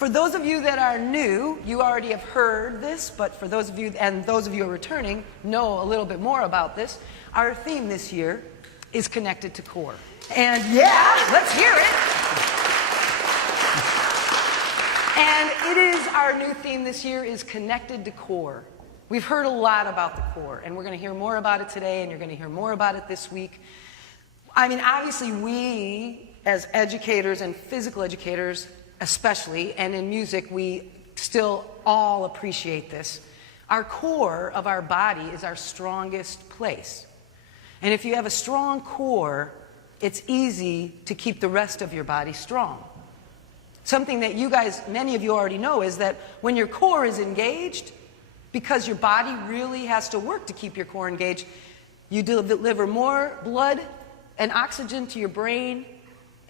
For those of you that are new, you already have heard this, but for those of you, and those of you who are returning, know a little bit more about this. Our theme this year is connected to core. And yeah, let's hear it. And it is our new theme this year is connected to core. We've heard a lot about the core, and we're going to hear more about it today, and you're going to hear more about it this week. I mean, obviously we, as educators and physical educators especially, and in music, we still all appreciate this. Our core of our body is our strongest place. And if you have a strong core, it's easy to keep the rest of your body strong. Something that you guys, many of you already know, is that when your core is engaged, because your body really has to work to keep your core engaged, you deliver more blood and oxygen to your brain,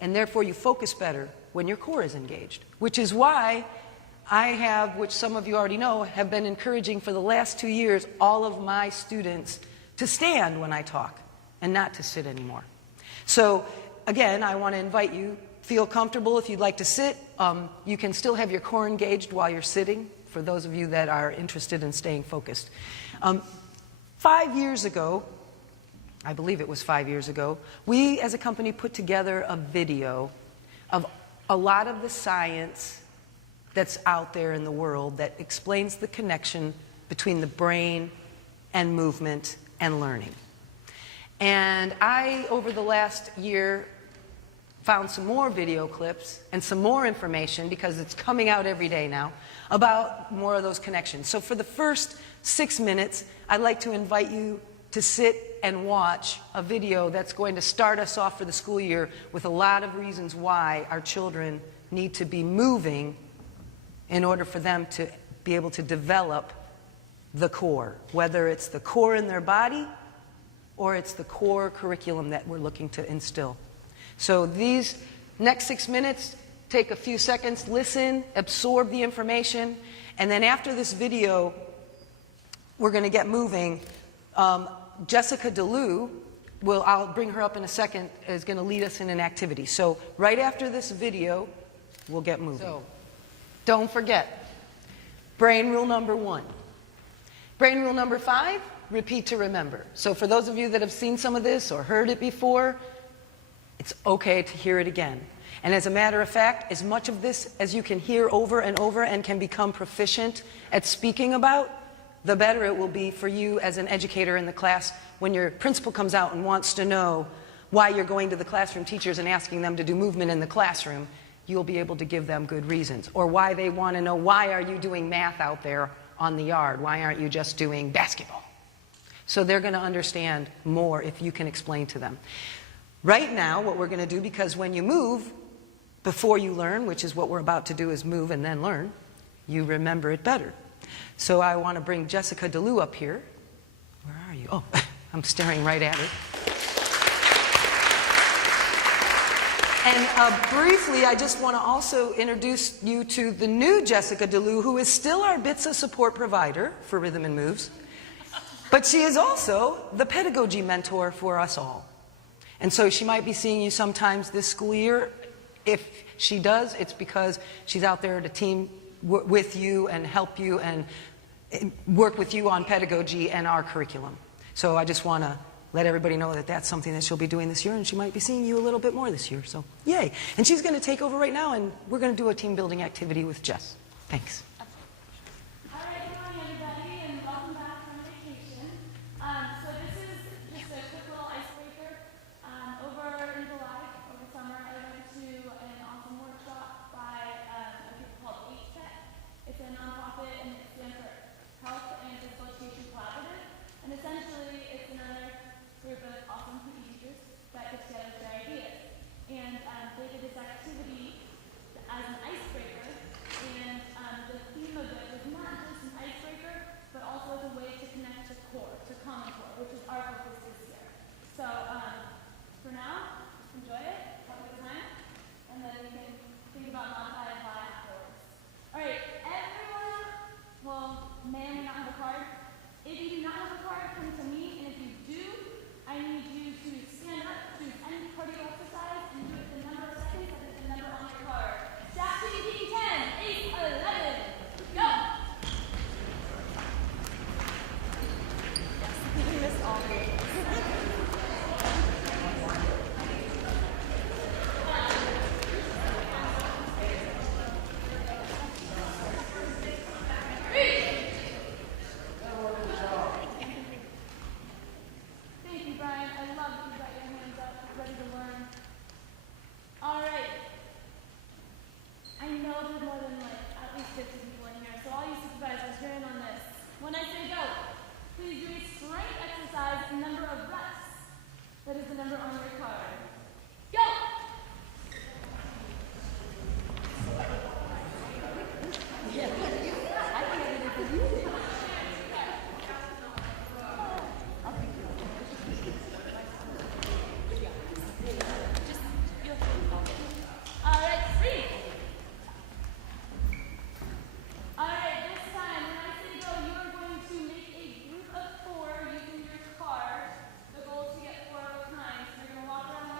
and therefore you focus better when your core is engaged. Which is why I have, which some of you already know, have been encouraging for the last 2 years all of my students to stand when I talk and not to sit anymore. So again, I want to invite you, feel comfortable if you'd like to sit. You can still have your core engaged while you're sitting, for those of you that are interested in staying focused. 5 years ago, I believe it was 5 years ago, we as a company put together a video of a lot of the science that's out there in the world that explains the connection between the brain and movement and learning. And I, over the last year, found some more video clips and some more information, because it's coming out every day now, about more of those connections. So for the first 6 minutes, I'd like to invite you to sit and watch a video that's going to start us off for the school year with a lot of reasons why our children need to be moving in order for them to be able to develop the core, whether it's the core in their body or it's the core curriculum that we're looking to instill. So these next 6 minutes, take a few seconds, listen, absorb the information, and then after this video, we're going to get moving. Jessica DeLu, I'll bring her up in a second, is going to lead us in an activity. So right after this video, we'll get moving. So don't forget, brain rule number 1. Brain rule number 5, repeat to remember. So for those of you that have seen some of this or heard it before, it's okay to hear it again. And as a matter of fact, as much of this as you can hear over and over and can become proficient at speaking about, the better it will be for you as an educator in the class when your principal comes out and wants to know why you're going to the classroom teachers and asking them to do movement in the classroom. You'll be able to give them good reasons. Or why they want to know, why are you doing math out there on the yard? Why aren't you just doing basketball? So they're going to understand more if you can explain to them. Right now, what we're going to do, because when you move before you learn, which is what we're about to do, is move and then learn, you remember it better. So I want to bring Jessica DeLu up here. Where are you? Oh, I'm staring right at her. And briefly, I just want to also introduce you to the new Jessica DeLu, who is still our BITSA support provider for Rhythm and Moves. But she is also the pedagogy mentor for us all. And so she might be seeing you sometimes this school year. If she does, it's because she's out there to team with you and help you and work with you on pedagogy and our curriculum. So I just want to let everybody know that that's something that she'll be doing this year, and she might be seeing you a little bit more this year. So yay. And she's going to take over right now, and we're going to do a team building activity with Jess. Thanks. They did this activity as an icebreaker, and the When I say go, please do a strength exercise and number of reps. That is the number on your card. Go! Alright, free. Alright, this time when I say go, you are going to make a group of 4 using your card. The goal is to get 4 at a time. So you're going to walk around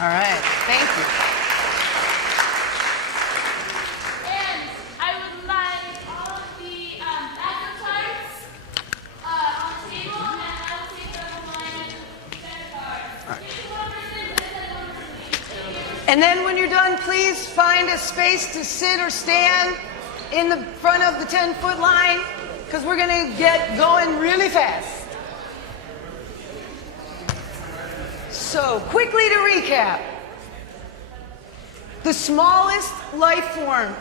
All right, thank you. And I would like all of the backup cards on the table, and I will take the line backup cards. And then when you're done, please find a space to sit or stand in the front of the 10-foot line, because we're going to get going really fast. So, quickly to recap. The smallest life form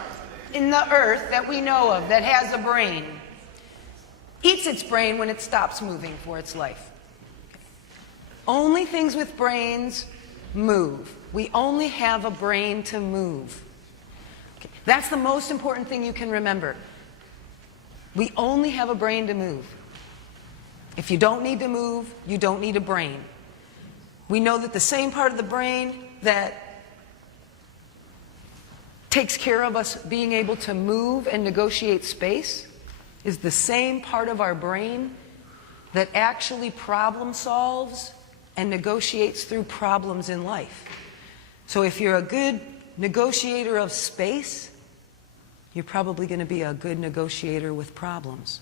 in the earth that we know of that has a brain eats its brain when it stops moving for its life. Only things with brains move. We only have a brain to move. Okay. That's the most important thing you can remember. We only have a brain to move. If you don't need to move, you don't need a brain. We know that the same part of the brain that takes care of us being able to move and negotiate space is the same part of our brain that actually problem solves and negotiates through problems in life. So if you're a good negotiator of space, you're probably going to be a good negotiator with problems.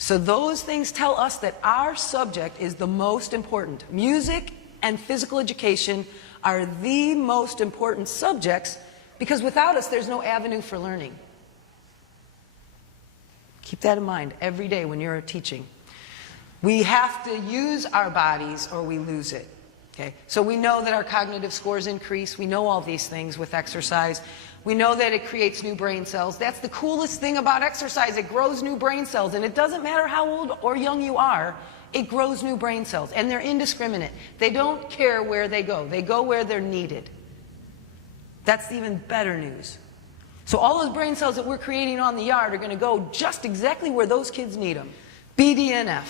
So those things tell us that our subject is the most important. Music and physical education are the most important subjects because without us, there's no avenue for learning. Keep that in mind every day when you're teaching. We have to use our bodies or we lose it. Okay? So we know that our cognitive scores increase. We know all these things with exercise. We know that it creates new brain cells. That's the coolest thing about exercise. It grows new brain cells. And it doesn't matter how old or young you are, it grows new brain cells. And they're indiscriminate. They don't care where they go. They go where they're needed. That's even better news. So all those brain cells that we're creating on the yard are going to go just exactly where those kids need them. BDNF.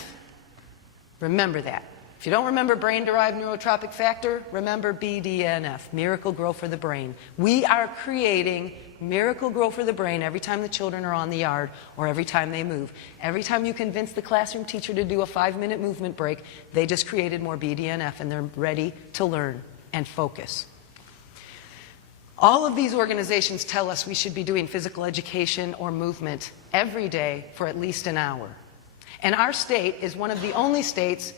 Remember that. If you don't remember brain-derived neurotrophic factor, remember BDNF, miracle grow for the brain. We are creating miracle grow for the brain every time the children are on the yard or every time they move. Every time you convince the classroom teacher to do a 5-minute movement break, they just created more BDNF and they're ready to learn and focus. All of these organizations tell us we should be doing physical education or movement every day for at least an hour. And our state is one of the only states,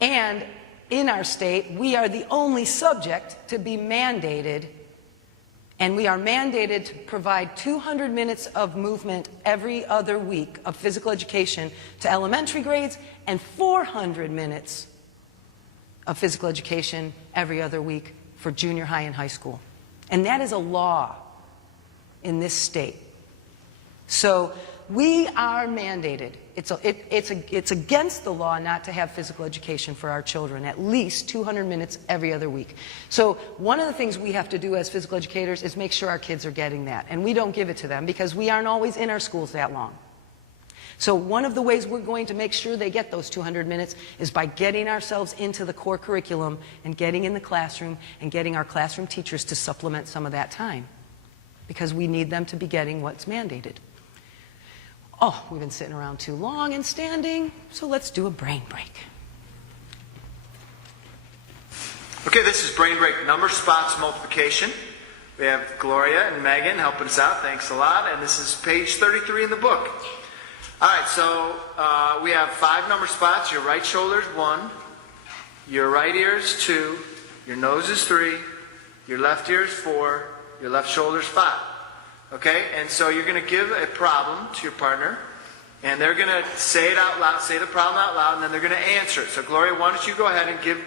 and in our state, we are the only subject to be mandated, and we are mandated to provide 200 minutes of movement every other week of physical education to elementary grades and 400 minutes of physical education every other week for junior high and high school. And that is a law in this state. So we are mandated. It's against the law not to have physical education for our children, at least 200 minutes every other week. So one of the things we have to do as physical educators is make sure our kids are getting that. And we don't give it to them because we aren't always in our schools that long. So one of the ways we're going to make sure they get those 200 minutes is by getting ourselves into the core curriculum and getting in the classroom and getting our classroom teachers to supplement some of that time because we need them to be getting what's mandated. Oh, we've been sitting around too long and standing, so let's do a brain break. Okay, this is brain break number spots multiplication. We have Gloria and Megan helping us out. Thanks a lot. And this is page 33 in the book. All right, so we have 5 number spots. Your right shoulder is 1. Your right ear is 2. Your nose is 3. Your left ear is 4. Your left shoulder is 5. Okay, and so you're going to give a problem to your partner, and they're going to say it out loud, say the problem out loud, and then they're going to answer it. So Gloria, why don't you go ahead and give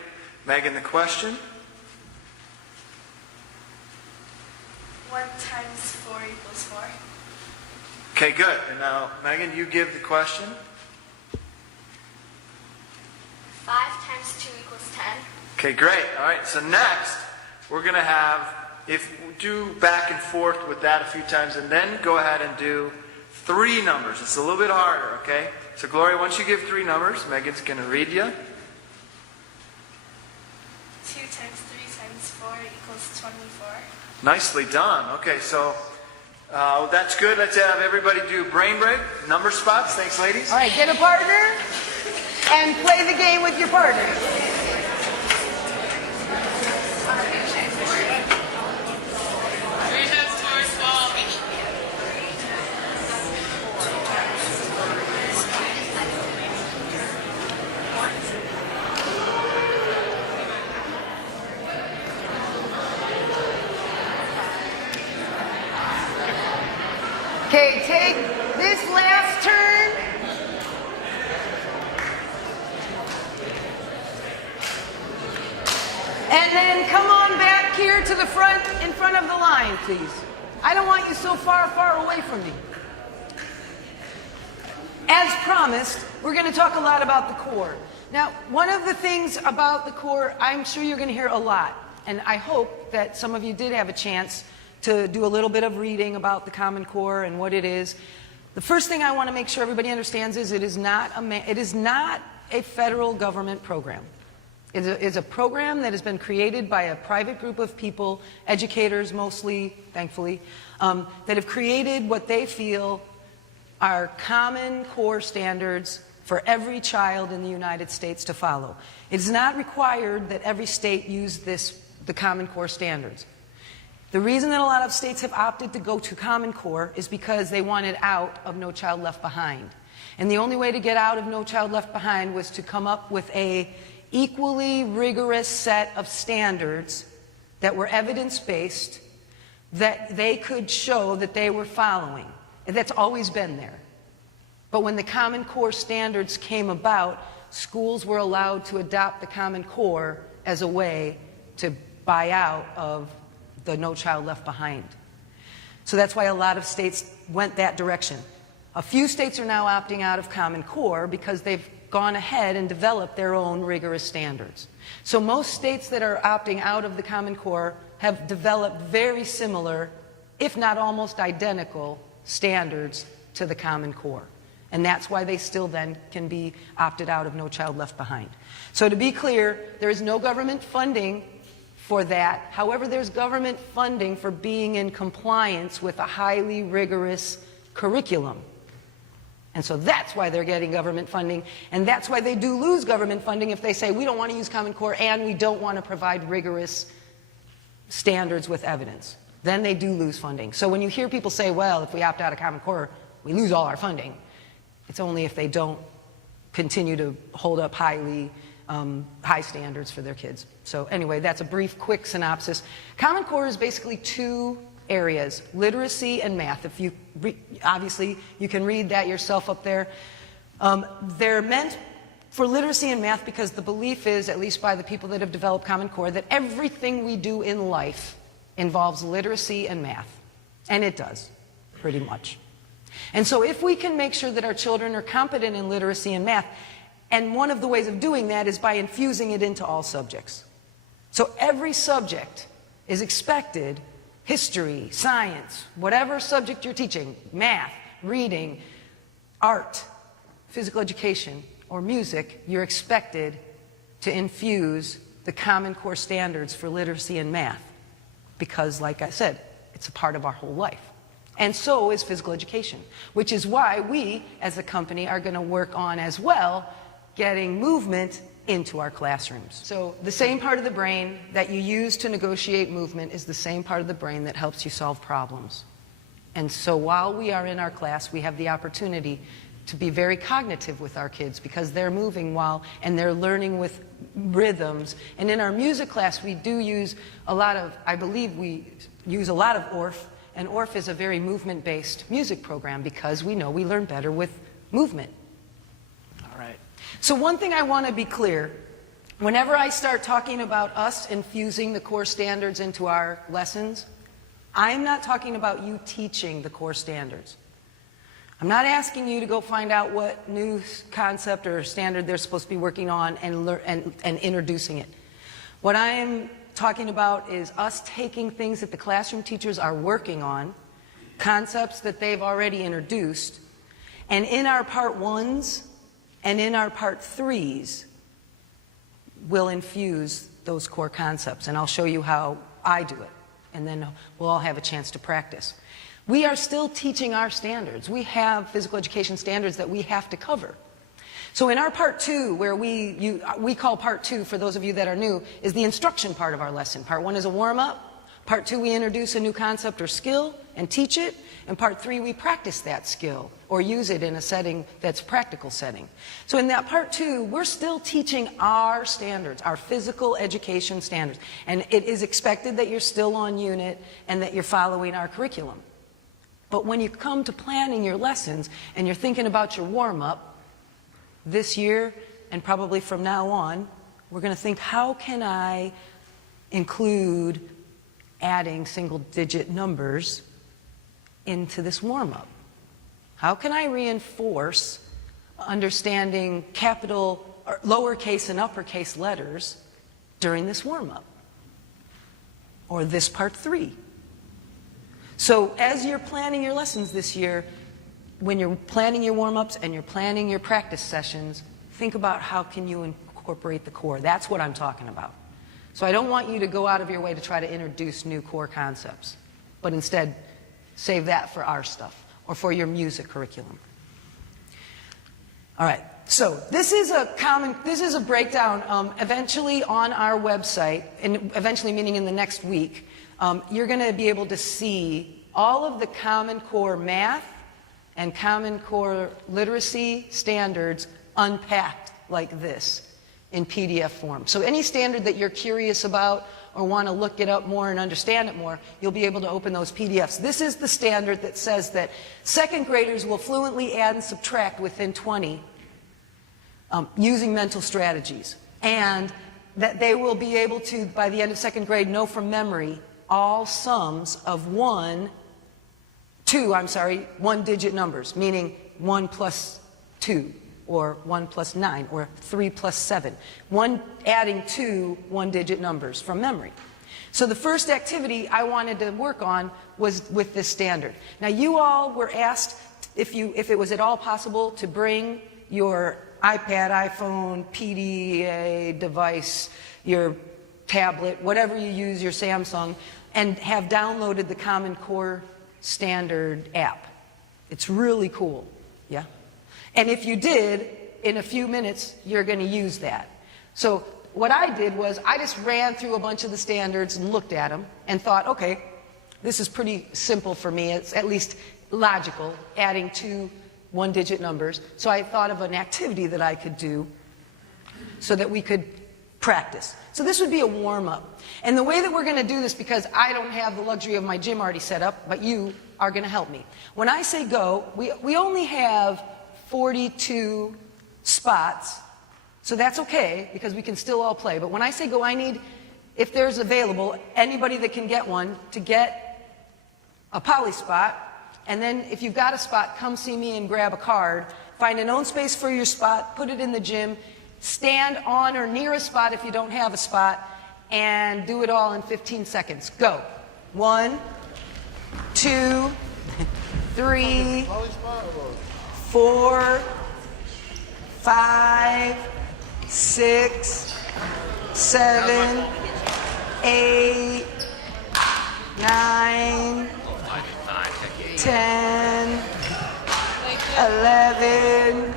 Megan the question? 1 times 4 equals 4. Okay, good. And now, Megan, you give the question. 5 times 2 equals 10. Okay, great. All right, so next, we're going to have, do back and forth with that a few times, and then go ahead and do 3 numbers. It's a little bit harder, okay? So, Gloria, once you give 3 numbers, Megan's going to read you. 2 times 3 times 4 equals 24. Nicely done. Okay, so that's good. Let's have everybody do brain break, number spots. Thanks, ladies. All right, get a partner and play the game with your partner. Okay, take this last turn. And then come on back here to the front, in front of the line, please. I don't want you so far, far away from me. As promised, we're going to talk a lot about the core. Now, one of the things about the core, I'm sure you're going to hear a lot. And I hope that some of you did have a chance to do a little bit of reading about the Common Core and what it is. The first thing I want to make sure everybody understands is it is not a federal government program. It is a program that has been created by a private group of people, educators mostly, thankfully, that have created what they feel are Common Core standards for every child in the United States to follow. It is not required that every state use the Common Core standards. The reason that a lot of states have opted to go to Common Core is because they wanted out of No Child Left Behind. And the only way to get out of No Child Left Behind was to come up with a equally rigorous set of standards that were evidence-based, that they could show that they were following. And that's always been there. But when the Common Core standards came about, schools were allowed to adopt the Common Core as a way to buy out of the No Child Left Behind. So that's why a lot of states went that direction. A few states are now opting out of Common Core because they've gone ahead and developed their own rigorous standards. So most states that are opting out of the Common Core have developed very similar, if not almost identical, standards to the Common Core. And that's why they still then can be opted out of No Child Left Behind. So to be clear, there is no government funding for that. However, there's government funding for being in compliance with a highly rigorous curriculum. And so that's why they're getting government funding, and that's why they do lose government funding if they say we don't want to use Common Core and we don't want to provide rigorous standards with evidence. Then they do lose funding. So when you hear people say, well, if we opt out of Common Core, we lose all our funding, it's only if they don't continue to hold up high standards for their kids. So anyway, that's a brief, quick synopsis. Common Core is basically two areas, literacy and math. If you obviously, you can read that yourself up there. They're meant for literacy and math because the belief is, at least by the people that have developed Common Core, that everything we do in life involves literacy and math. And it does, pretty much. And so if we can make sure that our children are competent in literacy and math, and one of the ways of doing that is by infusing it into all subjects. So every subject is expected, history, science, whatever subject you're teaching, math, reading, art, physical education, or music, you're expected to infuse the Common Core standards for literacy and math. Because, like I said, it's a part of our whole life. And so is physical education, which is why we, as a company, are going to work on as well getting movement into our classrooms. So the same part of the brain that you use to negotiate movement is the same part of the brain that helps you solve problems. And so while we are in our class, we have the opportunity to be very cognitive with our kids because they're moving and they're learning with rhythms. And in our music class, we do use a lot of, I believe we use a lot of ORF, and ORF is a very movement-based music program because we know we learn better with movement. All right. So one thing I want to be clear, whenever I start talking about us infusing the core standards into our lessons, I'm not talking about you teaching the core standards. I'm not asking you to go find out what new concept or standard they're supposed to be working on and introducing it. What I'm talking about is us taking things that the classroom teachers are working on, concepts that they've already introduced, and in our part ones and in our part threes, we'll infuse those core concepts. And I'll show you how I do it. And then we'll all have a chance to practice. We are still teaching our standards. We have physical education standards that we have to cover. So in our part two, where we call part two, for those of you that are new, is the instruction part of our lesson. Part one is a warm-up. Part two, we introduce a new concept or skill and teach it. And part three, we practice that skill or use it in a setting that's a practical setting. So in that part two, we're still teaching our standards, our physical education standards. And it is expected that you're still on unit and that you're following our curriculum. But when you come to planning your lessons and you're thinking about your warm-up this year and probably from now on, we're going to think, how can I include adding single-digit numbers into this warm-up? How can I reinforce understanding capital, or lowercase and uppercase letters during this warm-up? Or this part 3. So as you're planning your lessons this year, when you're planning your warm-ups and you're planning your practice sessions, think about how can you incorporate the core. That's what I'm talking about. So I don't want you to go out of your way to try to introduce new core concepts, but instead save that for our stuff or for your music curriculum. All right, so this is a breakdown. Eventually on our website, and eventually meaning in the next week, you're going to be able to see all of the Common Core math and Common Core literacy standards unpacked like this in PDF form. So any standard that you're curious about or want to look it up more and understand it more, you'll be able to open those PDFs. This is the standard that says that second graders will fluently add and subtract within 20 using mental strategies, and that they will be able to, by the end of second grade, know from memory all sums of one-digit numbers, meaning 1 plus 2, or 1 plus 9, or 3 plus 7. Adding 2 one-digit numbers from memory. So the first activity I wanted to work on was with this standard. Now you all were asked if it was at all possible to bring your iPad, iPhone, PDA device, your tablet, whatever you use, your Samsung, and have downloaded the Common Core Standard app. It's really cool, yeah? And if you did, in a few minutes, you're going to use that. So what I did was I just ran through a bunch of the standards and looked at them and thought, okay, this is pretty simple for me. It's at least logical, adding 2 one-digit numbers. So I thought of an activity that I could do so that we could practice. So this would be a warm-up. And the way that we're going to do this, because I don't have the luxury of my gym already set up, but you are going to help me. When I say go, we only have 42 spots, so that's okay, because we can still all play. But when I say go, I need, if there's available, anybody that can get one, to get a poly spot. And then if you've got a spot, come see me and grab a card. Find an own space for your spot, put it in the gym, stand on or near a spot if you don't have a spot, and do it all in 15 seconds. Go. 1, 2, 3, 4, 5, 6, 7, 8, 9, 10, 11,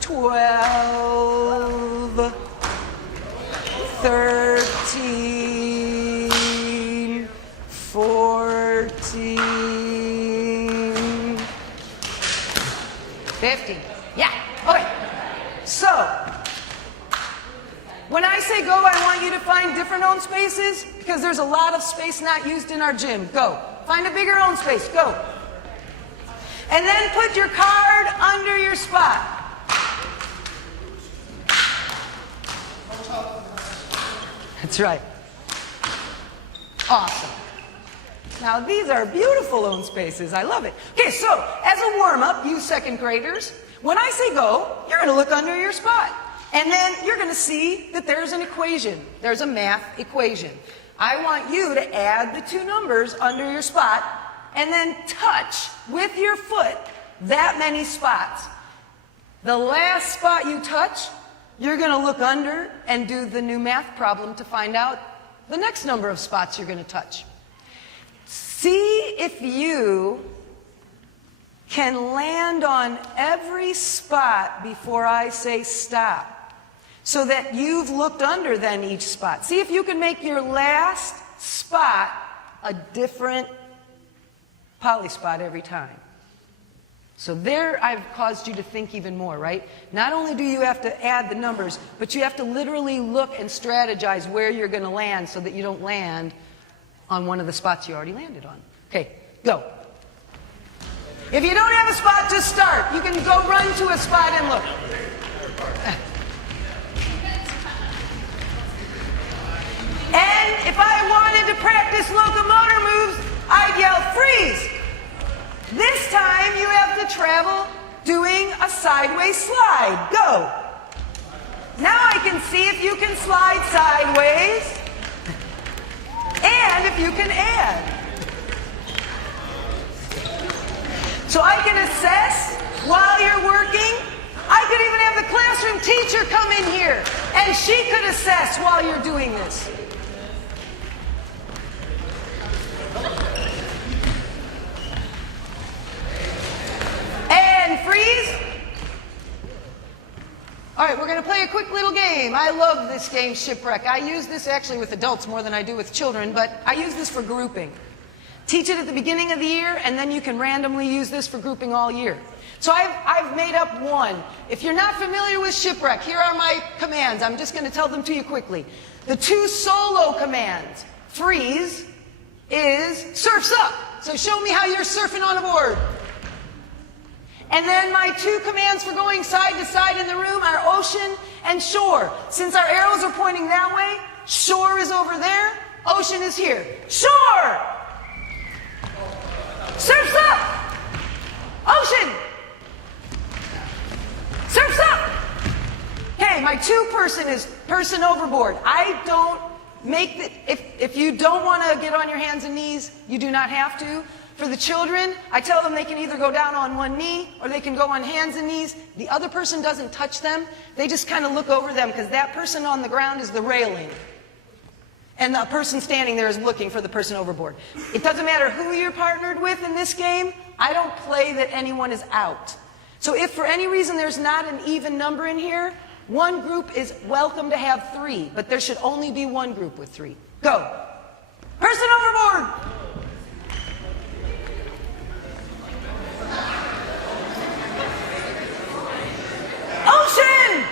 12, 13, 14, 15. Yeah, okay. So, when I say go, I want you to find different own spaces, because there's a lot of space not used in our gym. Go. Find a bigger own space. Go. And then put your card under your spot. That's right. Awesome. Now these are beautiful own spaces. I love it. Okay, so as a warm-up, you second graders, when I say go, you're going to look under your spot. And then you're going to see that there's an equation. There's a math equation. I want you to add the 2 numbers under your spot and then touch with your foot that many spots. The last spot you touch, you're going to look under and do the new math problem to find out the next number of spots you're going to touch. See if you can land on every spot before I say stop, so that you've looked under then each spot. See if you can make your last spot a different poly spot every time. So there I've caused you to think even more, right? Not only do you have to add the numbers, but you have to literally look and strategize where you're going to land so that you don't land on one of the spots you already landed on. Okay, go. If you don't have a spot, just start. You can go run to a spot and look. And if I wanted to practice locomotor moves, I'd yell, freeze. This time you have to travel doing a sideways slide. Go. Now I can see if you can slide sideways and if you can add. So I can assess while you're working. I could even have the classroom teacher come in here and she could assess while you're doing this. And freeze. All right, we're going to play a quick little game. I love this game, Shipwreck. I use this actually with adults more than I do with children, but I use this for grouping. Teach it at the beginning of the year, and then you can randomly use this for grouping all year. So I've made up one. If you're not familiar with Shipwreck, here are my commands. I'm just going to tell them to you quickly. The two solo commands, freeze, is surf's up. So show me how you're surfing on a board. And then my two commands for going side to side in the room are ocean and shore. Since our arrows are pointing that way, shore is over there, ocean is here. Shore! Surf's up! Ocean! Surf's up! Okay, my two-person is person overboard. I don't make the... If you don't want to get on your hands and knees, you do not have to. For the children, I tell them they can either go down on one knee or they can go on hands and knees. The other person doesn't touch them. They just kind of look over them because that person on the ground is the railing. And the person standing there is looking for the person overboard. It doesn't matter who you're partnered with in this game. I don't play that anyone is out. So if for any reason there's not an even number in here, one group is welcome to have 3, but there should only be one group with 3. Go. Person overboard! Ocean!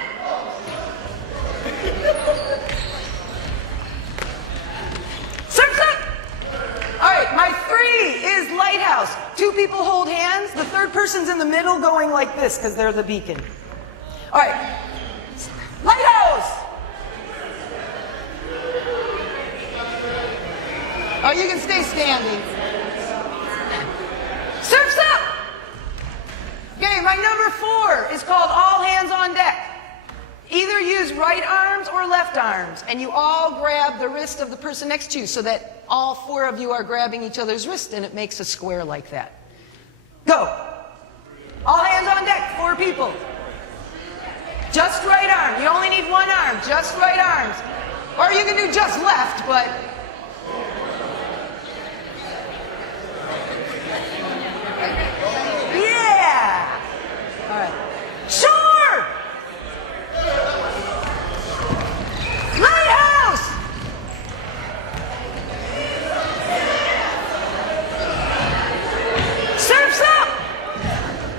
Surf's up! All right, my 3 is lighthouse. 2 people hold hands. The third person's in the middle going like this because they're the beacon. All right. Lighthouse! Oh, you can stay standing. Surf's up! Okay, my number 4 is called all hands on deck. Either use right arms or left arms, and you all grab the wrist of the person next to you so that all 4 of you are grabbing each other's wrist, and it makes a square like that. Go. All hands on deck, 4 people. Just right arm. You only need one arm, just right arms. Or you can do just left, but... Yeah! All right. Shore! Lighthouse! Surf's up!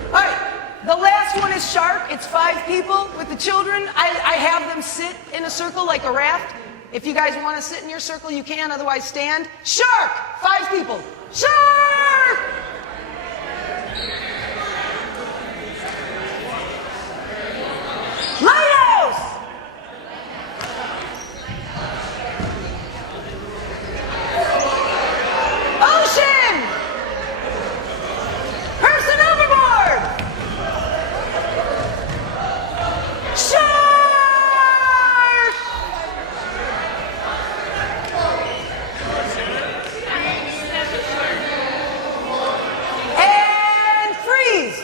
All right. The last one is shark. It's 5 people with the children. I have them sit in a circle like a raft. If you guys want to sit in your circle, you can. Otherwise, stand. Shark! 5 people. Shark! Lighthouse! Ocean! Person overboard! Shark! And freeze!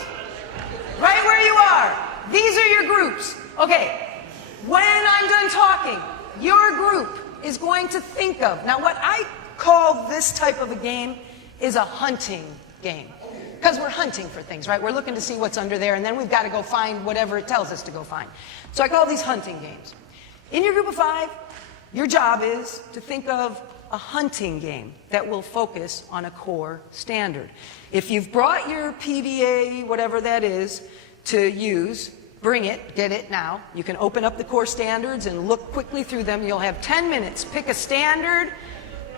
Right where you are. These are your groups. Okay, when I'm done talking, your group is going to think of, now what I call this type of a game is a hunting game. Because we're hunting for things, right? We're looking to see what's under there, and then we've got to go find whatever it tells us to go find. So I call these hunting games. In your group of 5, your job is to think of a hunting game that will focus on a core standard. If you've brought your PDA, whatever that is, to use, bring it, get it now. You can open up the core standards and look quickly through them. You'll have 10 minutes. Pick a standard,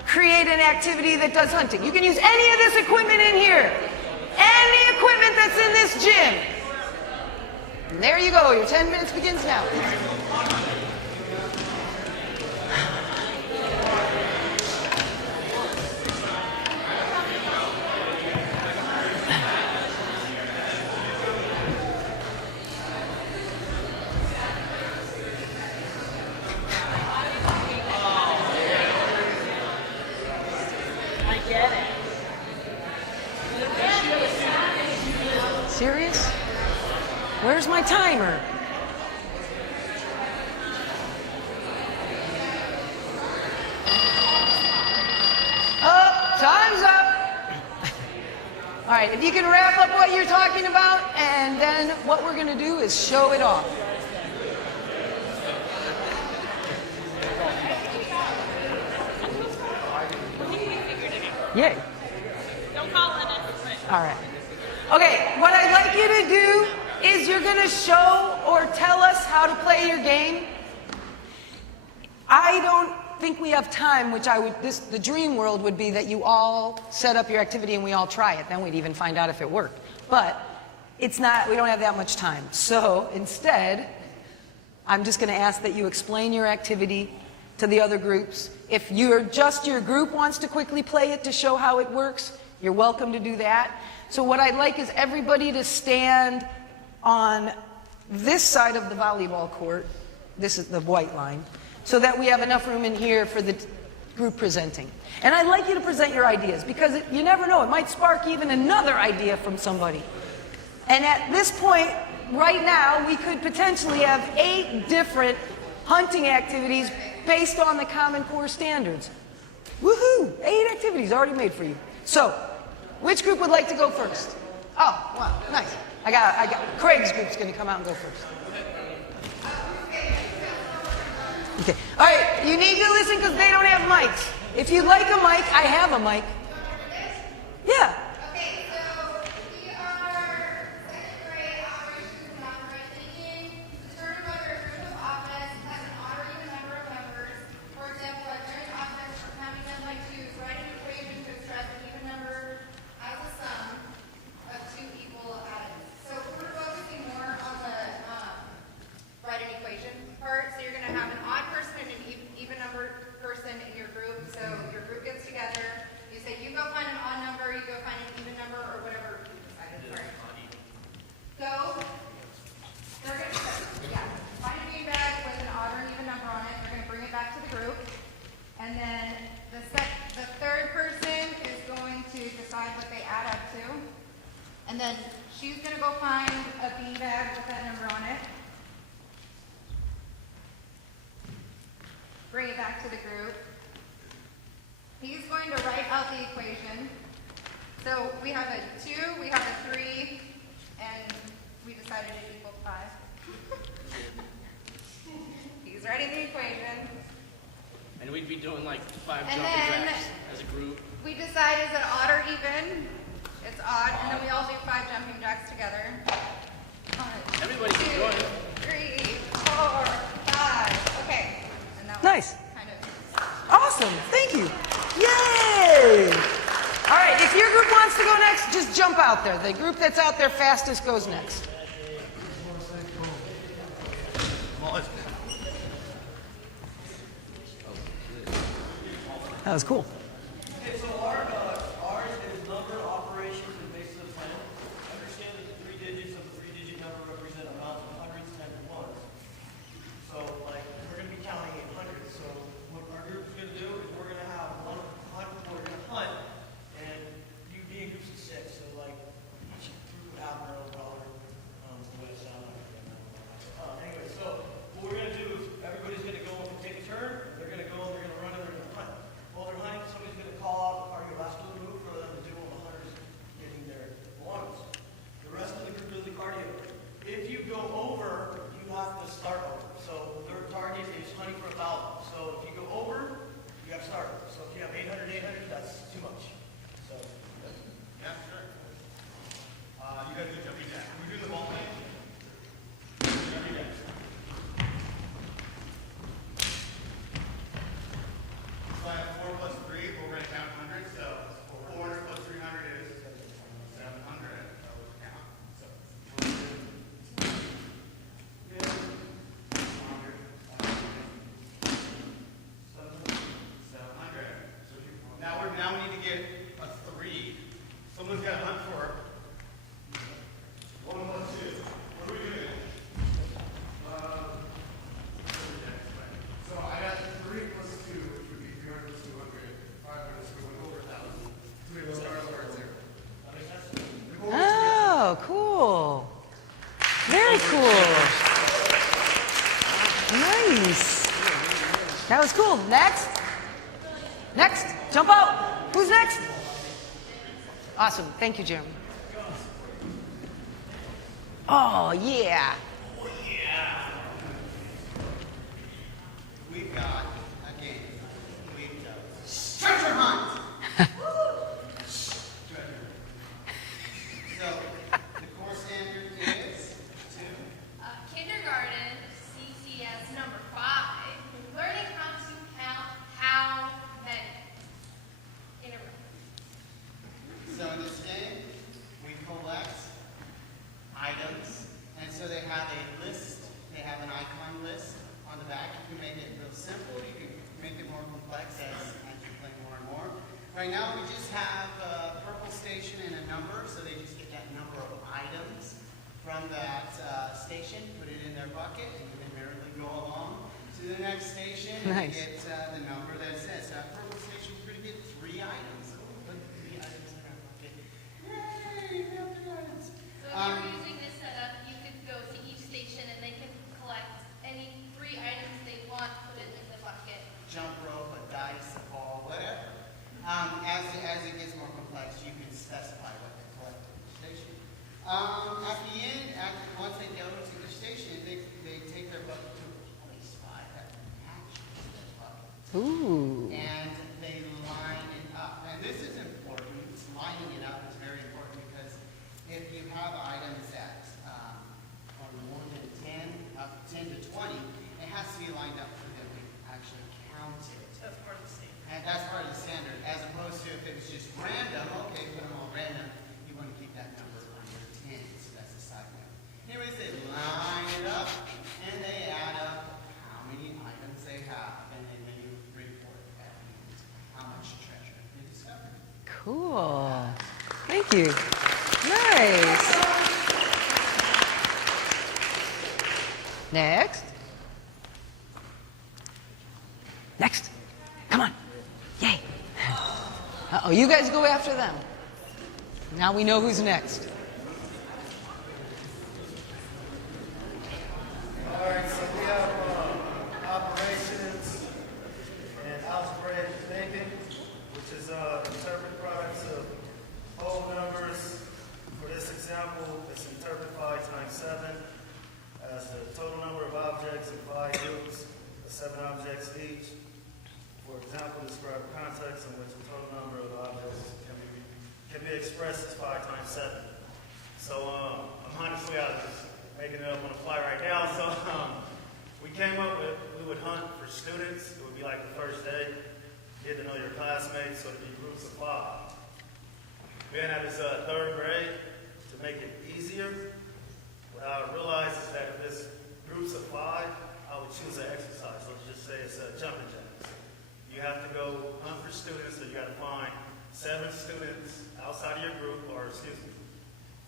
create an activity that does hunting. You can use any of this equipment in here. Any equipment And there you go. Your 10 minutes begins now. Serious? Where's my timer? Oh, time's up. All right, if you can wrap up what you're talking about, and then what we're going to do is show it off. Yay. Don't call on us. All right. Okay, what I'd like you to do is you're going to show or tell us how to play your game. I don't think we have time, which the dream world would be that you all set up your activity and we all try it. Then we'd even find out if it worked. But it's not, we don't have that much time. So instead, I'm just going to ask that you explain your activity to the other groups. If your group wants to quickly play it to show how it works, you're welcome to do that. So what I'd like is everybody to stand on this side of the volleyball court. This is the white line, so that we have enough room in here for the group presenting. And I'd like you to present your ideas, because you never know, it might spark even another idea from somebody. And at this point, right now, we could potentially have 8 different hunting activities based on the Common Core standards. Woohoo! 8 activities already made for you. So, which group would like to go first? Oh, wow, nice. I got Craig's group's going to come out and go first. Okay. All right, you need to listen because they don't have mics. If you'd like a mic, I have a mic. Yeah. Okay, so we are second grade operations and operation taking. Determine whether a group of objects has an odd or even number of members. For example, a joint object for counting them by 2s, write an equation to express an even number as a sum of 2 equal atoms. So we're focusing more on the write an equation part. So you're going to have an odd person and an even number person in your group. So your group gets together. You say, you go find an odd number, you go find an even number, or whatever you decided. Sorry. Go. They're going to find a beanbag with an odd or even number on it. They're going to bring it back to the group. And then the third person is going to decide what they add up to. And then she's going to go find a beanbag with that number on it. Bring it back to the group. He's going to write out the equation. So we have a 2, we have a 3, and we decided it equals 5. He's writing the equation. And we'd be doing like 5 And jumping then jacks as a group. we decide, is it odd or even? It's odd, and then we all do 5 jumping jacks together. 1, Everybody 2, can join. 3, 4, 5. Okay. And that was Nice. kind of Awesome. Thank you. Yay! All right, if your group wants to go next, just jump out there. The group that's out there fastest goes next. That was cool. Okay, so ours is number, operations, and basis of plan. Understand that the 3 digits of the 3-digit number represent amounts of hundreds, tens, and ones. So, like, we're going to be counting in hundreds. So, what our group is going to do is we're going to have one hunt, we're going to hunt, and you be in groups of 6. So, like, each group would have their own color. The way it sounds like. Anyway, so what we're going to do is everybody's going to go and take a turn. They're going to go and they're going to run and they're going to hunt. While they're hunting, somebody's going to call out, are you last we get a 3, someone's got to hunt for 1 1 2. What are we doing? So I got 3 plus 2, which would be 300 plus 200. 500, so we went over 1,000. So we will start over at 0. Oh, cool. Very cool. Nice. That was cool. Next. Next. Jump out. Who's next? Awesome. Thank you, Jeremy. Oh, yeah. We've got a game. We've got treasure hunt. Treasure. So the core standard is 2. Kindergarten, CCS number 5, learning how to count how many in a row. So in this game, we collect items, and so they have a list. They have an icon list on the back. You can make it real simple. You can make it more complex as you play more and more. Right now, we just have a purple station and a number, so they just get that number of items from that station, put it in their bucket, and then merrily go along to the next station and Nice. get the number that it says. That purple station is pretty good. 3 items. Put 3 items in our bucket. Yay! We have 3 items. So if you're using this setup, you could go to each station and they can collect any 3 items they want, put it in the bucket. Jump rope, a dice, a ball, whatever. As it gets more complex, you can specify what to collect at each station. At the end, once they go to the station, they take their bucket to a place spot that matches their bucket. Ooh. And they line it up. And this is important. Lining it up is very important because if you have items that are more than 10, up 10 to 20, it has to be lined up for them to actually count it. That's part of the same. And that's part of the standard, as opposed to if it was just random, okay, put them all random, you want to keep that number under 10, so that's a side note. Anyways, they line it up, and they add up how many items they have, and then they report at the end how much treasure they discovered. Cool. Thank you. Nice. Next. Next. Come on. Yay. Uh-oh, you guys go after them. Now we know who's next. All right, so we have operations and algebraic thinking, which is interpret products of whole numbers. For this example, it's interpret 5 times 7 as the total number of objects in 5 groups of 7 objects each. For example, describe a context in which the total number of objects can be expressed as 5 times 7. So I'm honestly just making it up on the fly right now. So we came up with, we would hunt for students. It would be like the first day, get to know your classmates, so it'd be groups of 5. Then at this 3rd grade, to make it easier, what I realized is that if it's groups of 5, I would choose an exercise. Let's just say it's jumping jacks. You have to go hunt for students, so you got to find 7 students outside of your group, or excuse me,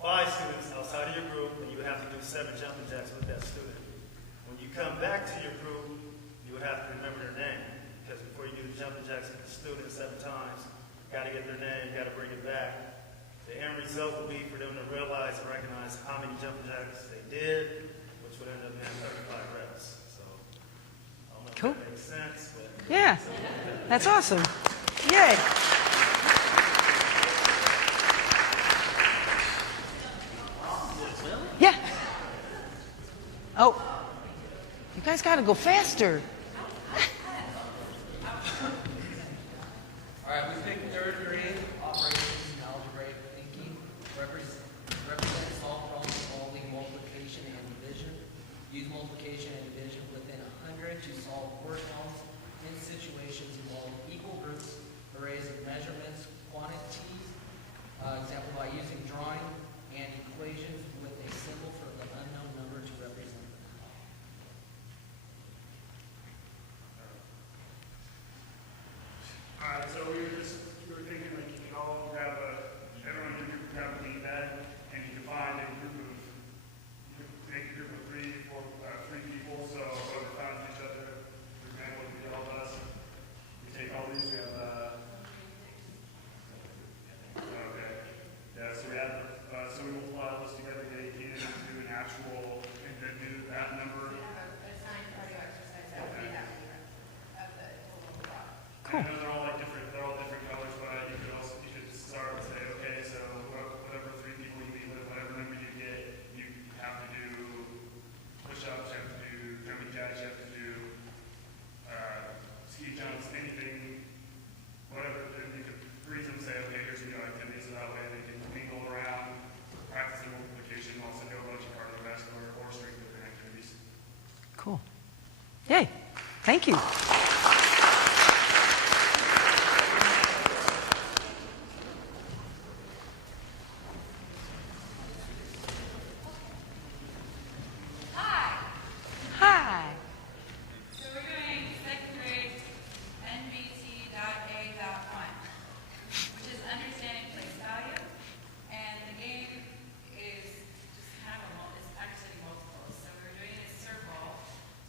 5 students outside of your group, and you would have to do 7 jumping jacks with that student. When you come back to your group, you would have to remember their name, because before you do the jumping jacks with the student 7 times, you got to get their name, you got to bring it back. The end result would be for them to realize and recognize how many jumping jacks they did, which would end up being 35 reps. So, I don't know Cool. if that makes sense, but Yeah. That's awesome. Yay. Yeah. Oh. You guys got to go faster. All right, we picked 3rd grade operations and algebraic thinking. Represent solve problems involving multiplication and division. Use multiplication and division within 100 to solve word counts in situations involving equal groups, arrays of measurements, quantities. Example by using drawing and equations with a symbol for the unknown number to represent the that number. Cool. I know they're all different colors, but you could start and say, okay, so whatever 3 people you meet with, whatever number you get, you have to do push-ups, you have to do jumping jacks, you have to do ski jumps, anything, whatever. And you could freeze them, say, okay, here's the activities, so that way they can mingle around, practice their multiplication, also do a bunch of cardiovascular or strength building activities. Cool. Yay. Thank you. Hi. So we're doing second grade NBT.A.1, which is understanding place value, and the game is just kind of it's actually multiples. So we're doing a circle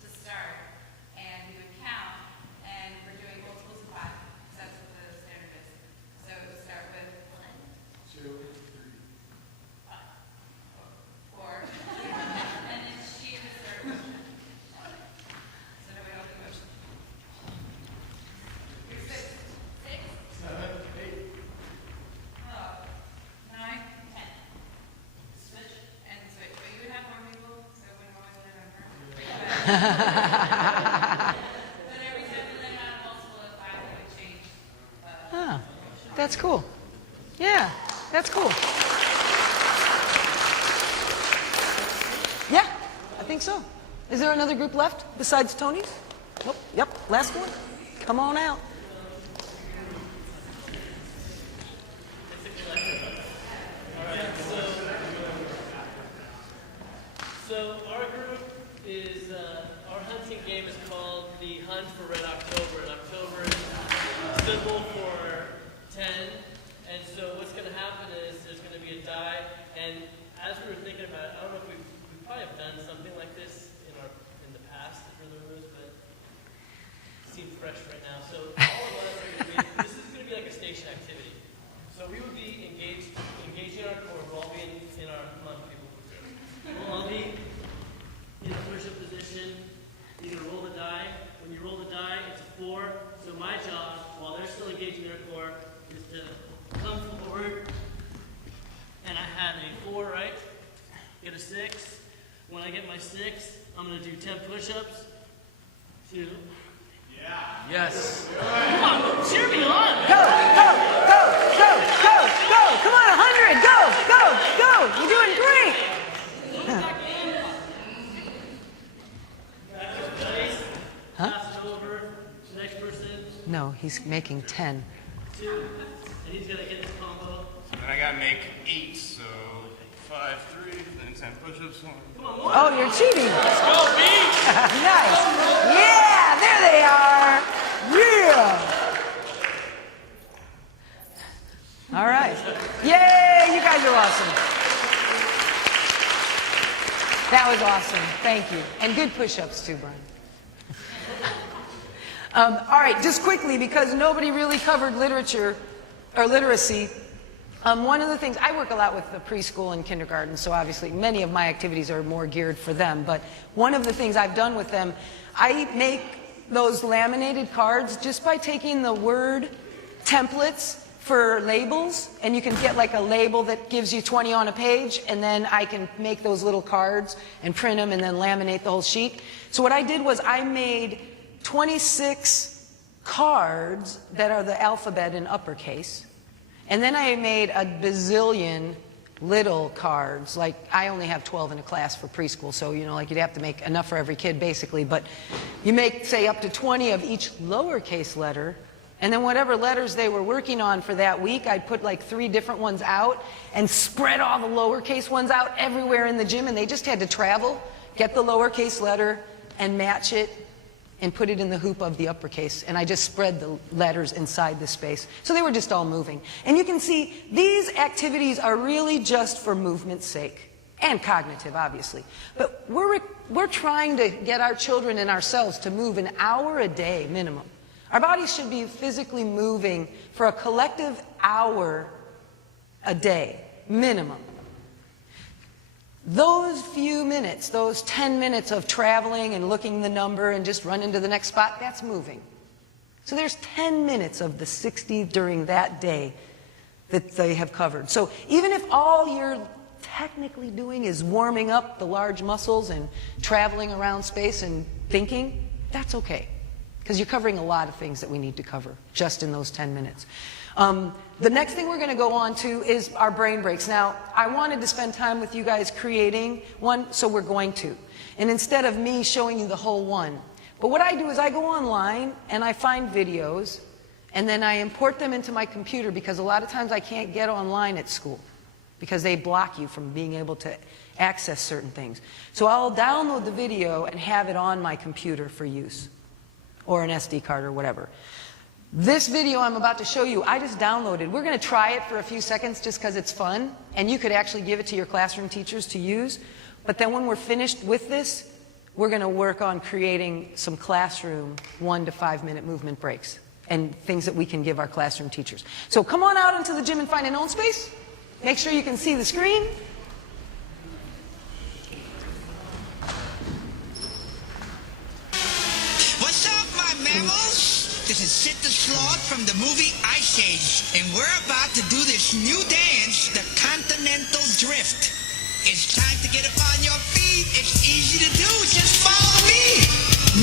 to start, and we would count, and we're doing multiples of 5, because that's what the standard is. So start with 1, 2, 3, 5, 4, and then she is the third motion. So do we have the motion? 6, 7, 8, 9, 10. Switch and switch. But you would have more people, so it wouldn't always remember. But every time we learn how to multiple of 5, it would change. Oh, that's cool. Yeah, that's cool. Yeah, I think so. Is there another group left besides Tony's? Nope. Yep, last one. Come on out. So our group is, our hunting game is called the Hunt for Red October, and October is symbol for 10. And so what's going to happen is there's going to be a die, and as we were thinking about it, I don't know if we probably have done something like this in the past for the rooms, but it seems fresh right now. So all of us are going to be, this is going to be like a station activity. So we would be engaging our core, we'll all be in our month people. We'll all be in the push-up position. You're going to roll the die. When you roll the die, it's a 4. So my job, while they're still engaging their core, is to come forward. And I had a 4, right? Get a 6. When I get my 6, I'm going to do 10 push-ups. 2. Yeah. Yes. Come on, cheer me on. Go, go, go, go, go, go. Come on, 100. Go, go, go. You're doing great. Huh? Pass it over to the next person. No, he's making 10. 2. And he's going to hit the combo. And I gotta make 8, so 5, 3, then 10 push-ups. Come on, more. Oh, you're cheating. Let's go, beat. Nice. Yeah, there they are. Yeah. All right. Yay, you guys are awesome. That was awesome. Thank you. And good push-ups too, Brian. All right, just quickly, because nobody really covered literature or literacy. One of the things, I work a lot with the preschool and kindergarten, so obviously many of my activities are more geared for them, but one of the things I've done with them, I make those laminated cards just by taking the word templates for labels, and you can get like a label that gives you 20 on a page, and then I can make those little cards and print them and then laminate the whole sheet. So what I did was I made 26 cards that are the alphabet in uppercase. And then I made a bazillion little cards. Like, I only have 12 in a class for preschool, so, you know, like you'd have to make enough for every kid, basically. But you make, say, up to 20 of each lowercase letter, and then whatever letters they were working on for that week, I'd put like 3 different ones out and spread all the lowercase ones out everywhere in the gym, and they just had to travel, get the lowercase letter, and match it, and put it in the hoop of the uppercase, and I just spread the letters inside the space. So they were just all moving. And you can see these activities are really just for movement's sake, and cognitive, obviously. But we're trying to get our children and ourselves to move an hour a day minimum. Our bodies should be physically moving for a collective hour a day, minimum. Those few minutes, those 10 minutes of traveling and looking the number and just running to the next spot, that's moving. So there's 10 minutes of the 60 during that day that they have covered. So even if all you're technically doing is warming up the large muscles and traveling around space and thinking, that's okay. Because you're covering a lot of things that we need to cover just in those 10 minutes. The next thing we're going to go on to is our brain breaks. Now, I wanted to spend time with you guys creating one, so we're going to. And instead of me showing you the whole one, but what I do is I go online and I find videos and then I import them into my computer because a lot of times I can't get online at school because they block you from being able to access certain things. So I'll download the video and have it on my computer for use, or an SD card or whatever. This video I'm about to show you, I just downloaded. We're going to try it for a few seconds just because it's fun, and you could actually give it to your classroom teachers to use. But then when we're finished with this, we're going to work on creating some classroom 1 to 5 minute movement breaks and things that we can give our classroom teachers. So come on out into the gym and find an own space. Make sure you can see the screen. What's up, my mammals? This is Sid the Sloth from the movie Ice Age, and we're about to do this new dance, the Continental Drift. It's time to get up on your feet. It's easy to do. Just follow me.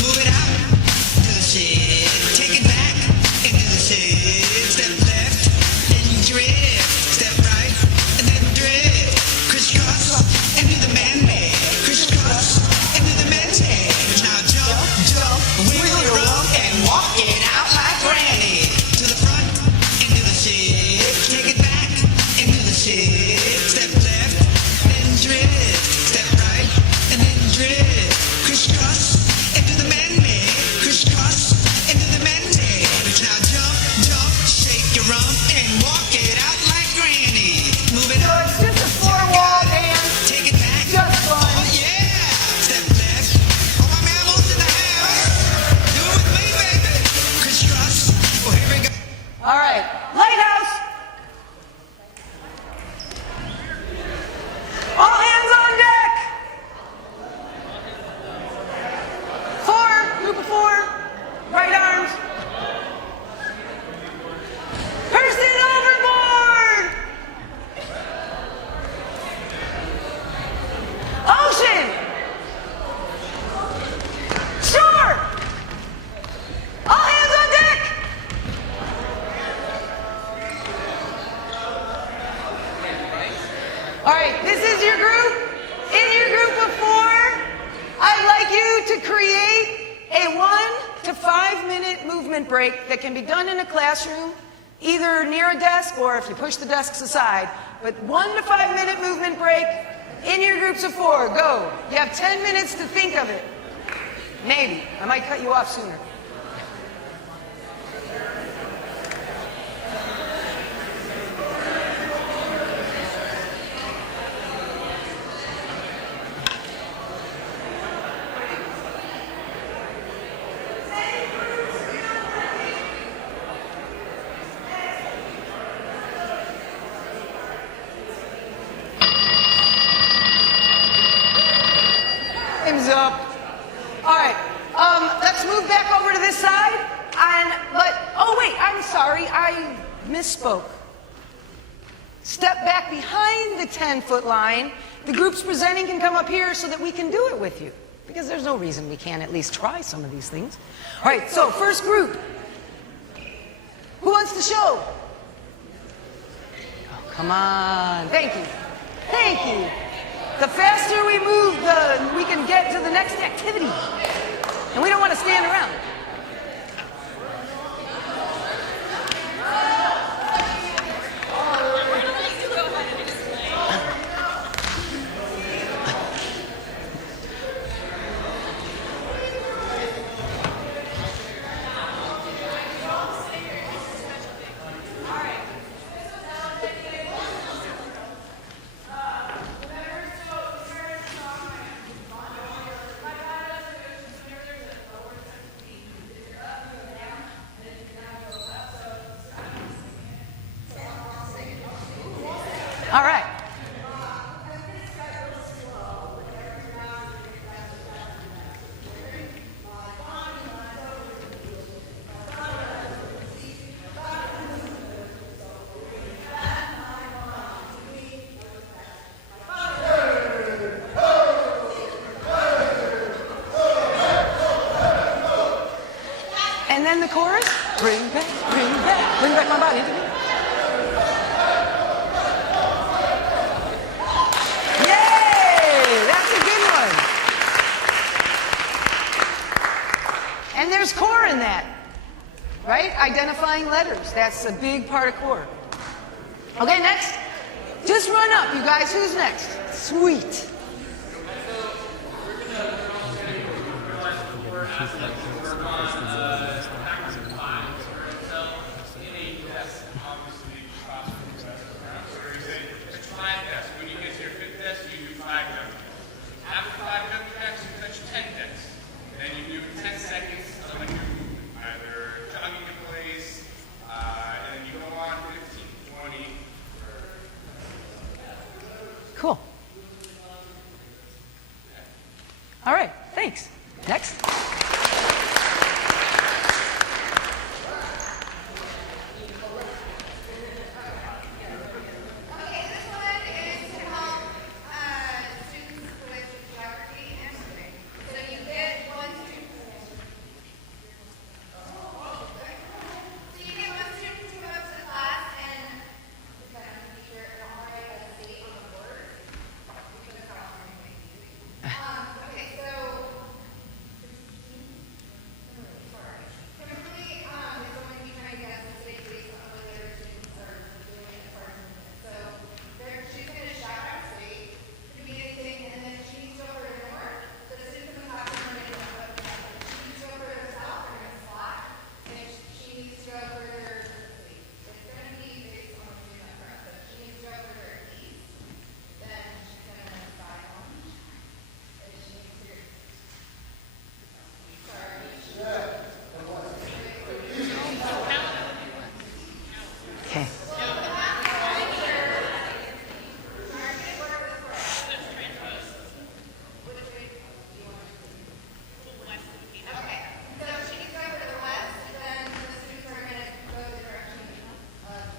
Move it out to the Sid. Take it back into the Sid. Step left, then drift. Step right, and then drift. Crisscross, into the man-made. Crisscross, into the man's head. Now jump, jump, wiggle your rump, and walk it out like granny. To the front, into the Sid. Take it back, into the Sid. Step left, then drift. Step right, and then drift. Crisscross, into the man-made. Crisscross, into the man-made. Now jump, jump, shake your rump, and walk it out like granny. Move it So up. it's just a four-wall dance. Take it back. Just fun. Oh yeah. Step left. All my mammals in the house. Do it with me, baby. Crisscross. Oh, here we go. All right, Lighthouse. All hands on deck. 4, group of 4, right arms. Person overboard. Ocean. Shore. All hands on deck. All right, this is your group. In your group of 4, I'd like you to create a 1 to 5 minute movement break that can be done in a classroom, either near a desk or if you push the desks aside. But 1 to 5 minute movement break in your groups of 4. Go. You have 10 minutes to think of it. Maybe. I might cut you off sooner. Time's up. All right. Let's move back over to this side. Oh wait, I'm sorry, I misspoke. Step back behind the 10-foot line. The groups presenting can come up here so that we can do it with you. Because there's no reason we can't at least try some of these things. All right, so first group. Who wants to show? Oh, come on. Thank you. Thank you. The faster we move, we can get to the next activity. And we don't want to stand around. then the chorus. Bring back my body. Yay! That's a good one. And there's core in that, right? Identifying letters. That's a big part of core. Okay, next. Just run up, you guys. Who's next? Sweet. Cool. All right, thanks. Next. Okay, this one is to help students with geography and swimming. So you get one student. So you get one student to come up to the class and present the teacher an already has a date on the board. We put it across and make it easy. Okay, so Kimberly is going to be trying to guess the state based on what the other students are doing as far as movement. So she's going to shout out state, could be anything, and then she needs to go over to north. The students in the classroom are going to know what the heck. If she needs to go over to south, they're going to slot. And if she needs to go further, it's going to be based on what's doing that for us. So if she needs to go further east, then she's going to decide on. If she needs to Okay. Okay, so if she needs to go over to the west, then the students are going to go the direction of her west.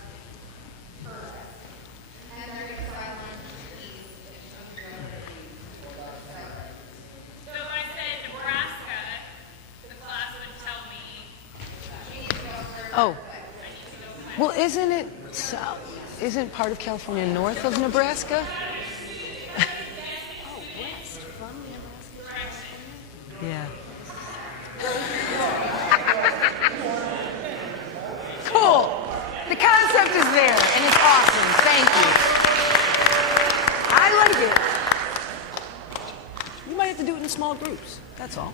And they're going to decide on east if she needs to go over to east. So if I said Nebraska, the class would tell me Oh. Well, isn't it south? Isn't part of California north of Nebraska? Yeah. Cool. The concept is there, and it's awesome. Thank you. I like it. You might have to do it in small groups. That's all.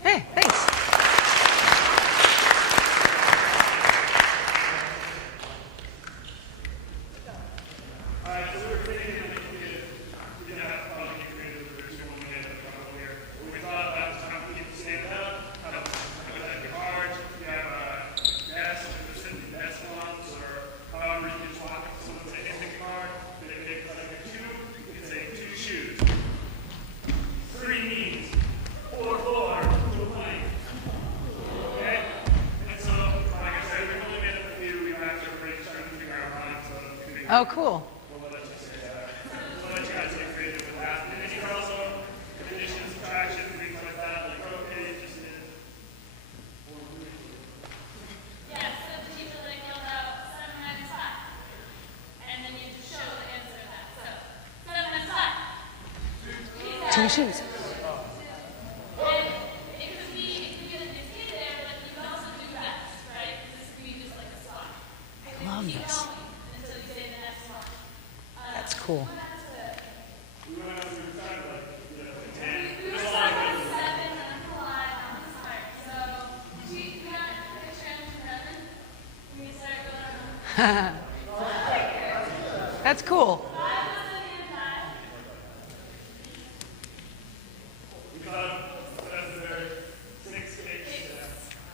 Hey, thanks. Alright, so we were thinking that we didn't have fun and get creative with the original one we had up front here. What we thought about is how we can stand up, how to put that in your cards, you have a desk, if there's sitting desk ones, or however you can talk to someone, say, hey, pick a card, then they pick like a two, you can say two shoes. 3 knees, 4 floor, 2 plank. Okay? And so, like I said, we've only made up a few, we have to really try to figure out how so it's gonna be Oh, cool. we'll let you guys get creative with that. And then you can also, addition, subtraction, things like that, like, okay, just did. Yes, so the teacher like yelled out 7 times 5. And then you just show the answer to that. So 7 times 5. Two shoes. And it could be that you see there, but you can also do that, right? This could be just like a slot. I love this. Until you say the next one. That's cool. We went out to the side, like, We were starting with 7 and 5 on the start. So we got a picture of 7. We start going on. That's cool. We thought at the very 6 takes,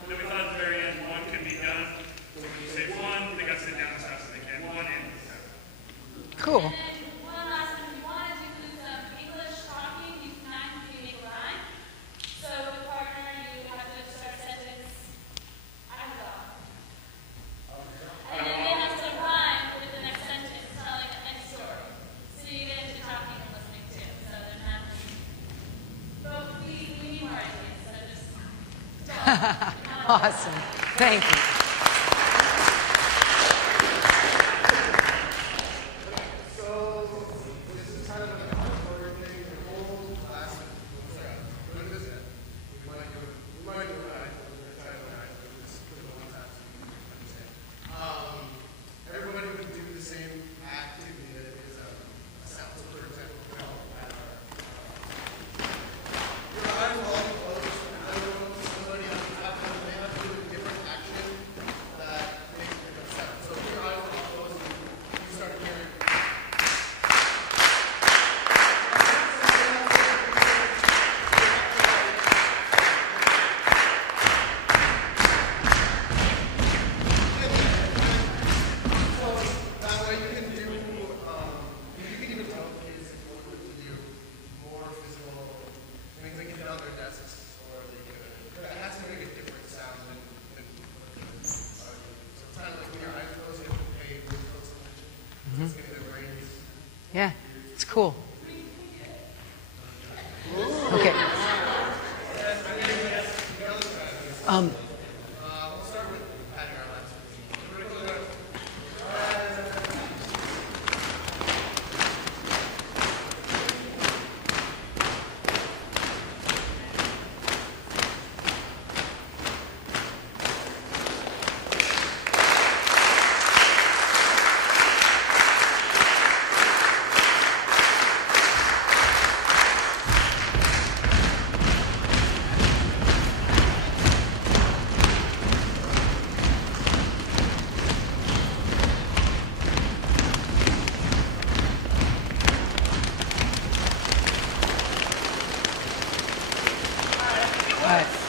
and then we thought at the very end one could be done. So when you say one, they got to sit down as fast as they can. One in. Cool. And then one last one, we wanted to do some English talking. You cannot make a rhyme. So with partner, you have to start a sentence. I have a dog. And then they have to rhyme with the next sentence, telling a next story. So you get into talking and listening too. So they're not. But we need more ideas. So just. Awesome. Thank you. Everybody would do the same activity that is a sound. So, for example, your eyes are all closed, and then we'll go to somebody else and they have to do a different action that makes a different sound. So, if your eyes are all closed, you start hearing. That way you can do, you can even tell kids if you want to do more physical, I mean, they can get on their desks, or they can, it has to make a different sound than so it's kind of like when your eyes close, you have to pay really close attention. It's getting their brains. Yeah, it's cool. Okay. We'll start with patting our laps. Everybody close their eyes.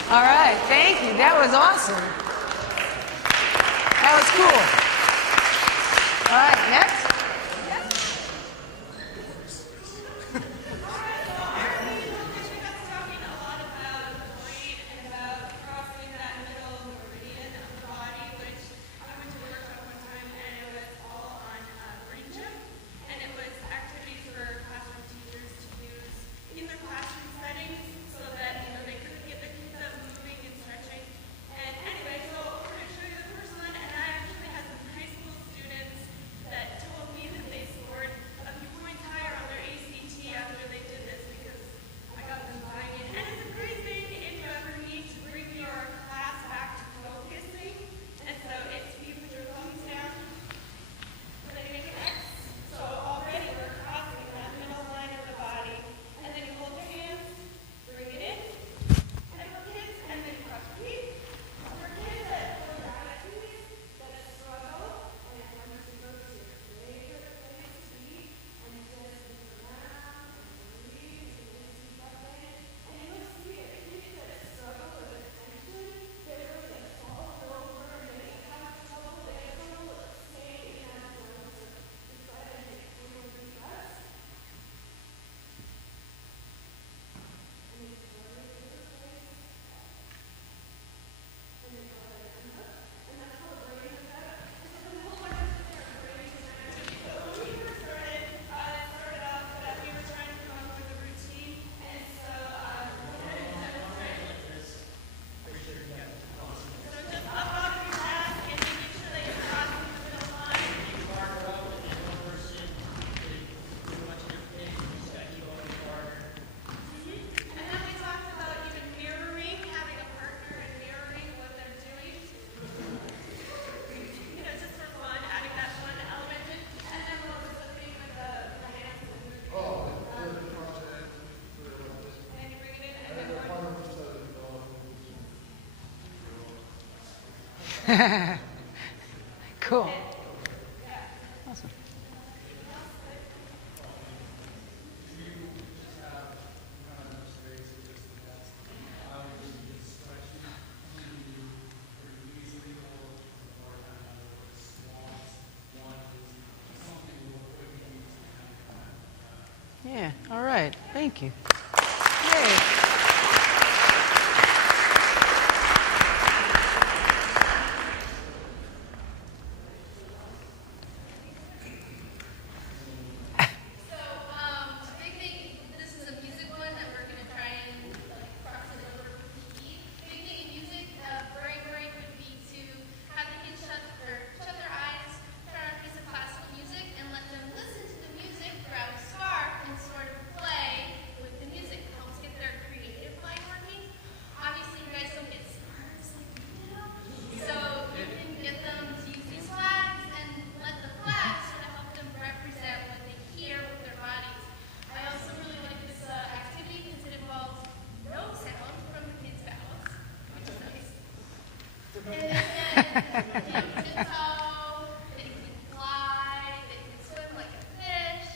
All right, thank you. That was awesome. That was cool. All right, next. Talking a lot about the brain and about crossing that middle meridian of the body, which I went to a workshop one time and it was all on brain gym, and it was activities for classroom teachers to use in their classroom settings so that they could get the kids up moving and stretching. And anyway, so we're going to show you the first one, and I actually had some high school students that told me that they scored a few points higher on their ACT after they did this because I got them buying it. And it's a great thing if you ever need to bring your class back to focusing. And so it's you put your thumbs down, and then you make an X. So already we're crossing that middle line of the body. And then you hold your hands, bring it in. And for kids, and then you cross your feet. For kids that hold your activities, that struggle, and it comes to go to your favorite place to be, and just move around and breathe and just keep up with it. And you'll see it. Kids that struggle with attention, they really get fall over and they have trouble. They have trouble staying in that zone. So we try to make people do that. And you go to your favorite place. And then go ahead and come up. And that's how the brain is set up. And so the whole point is their brain is active. So when we first started, it started off that we were trying to come up with a routine. And so we had to demonstrate. So just up off your desk and making sure that you're crossing the middle line. And then we talked about even mirroring, having a partner and mirroring what they're doing. Just for fun, adding that fun element in. And then what was the thing with the hands and moving? And then you bring it in and then Cool. Yeah, all right. Thank you. Yay. So, a big thing, this is a music one that we're going to try and cross it over with PE. Big thing in music, brain break would be to have the kids shut their eyes, turn on a piece of classical music, and let them listen to the music, grab a scarf, and sort of play with the music. It helps get their creative mind working. Obviously, you guys don't get scarves like we do, so you can get them to use these flags and let the flags sort of help them represent what they hear with their bodies. I also really like this activity because it involves no sound from the kids' mouths, which is nice. And then, tiptoe, they can fly, they can swim like a fish.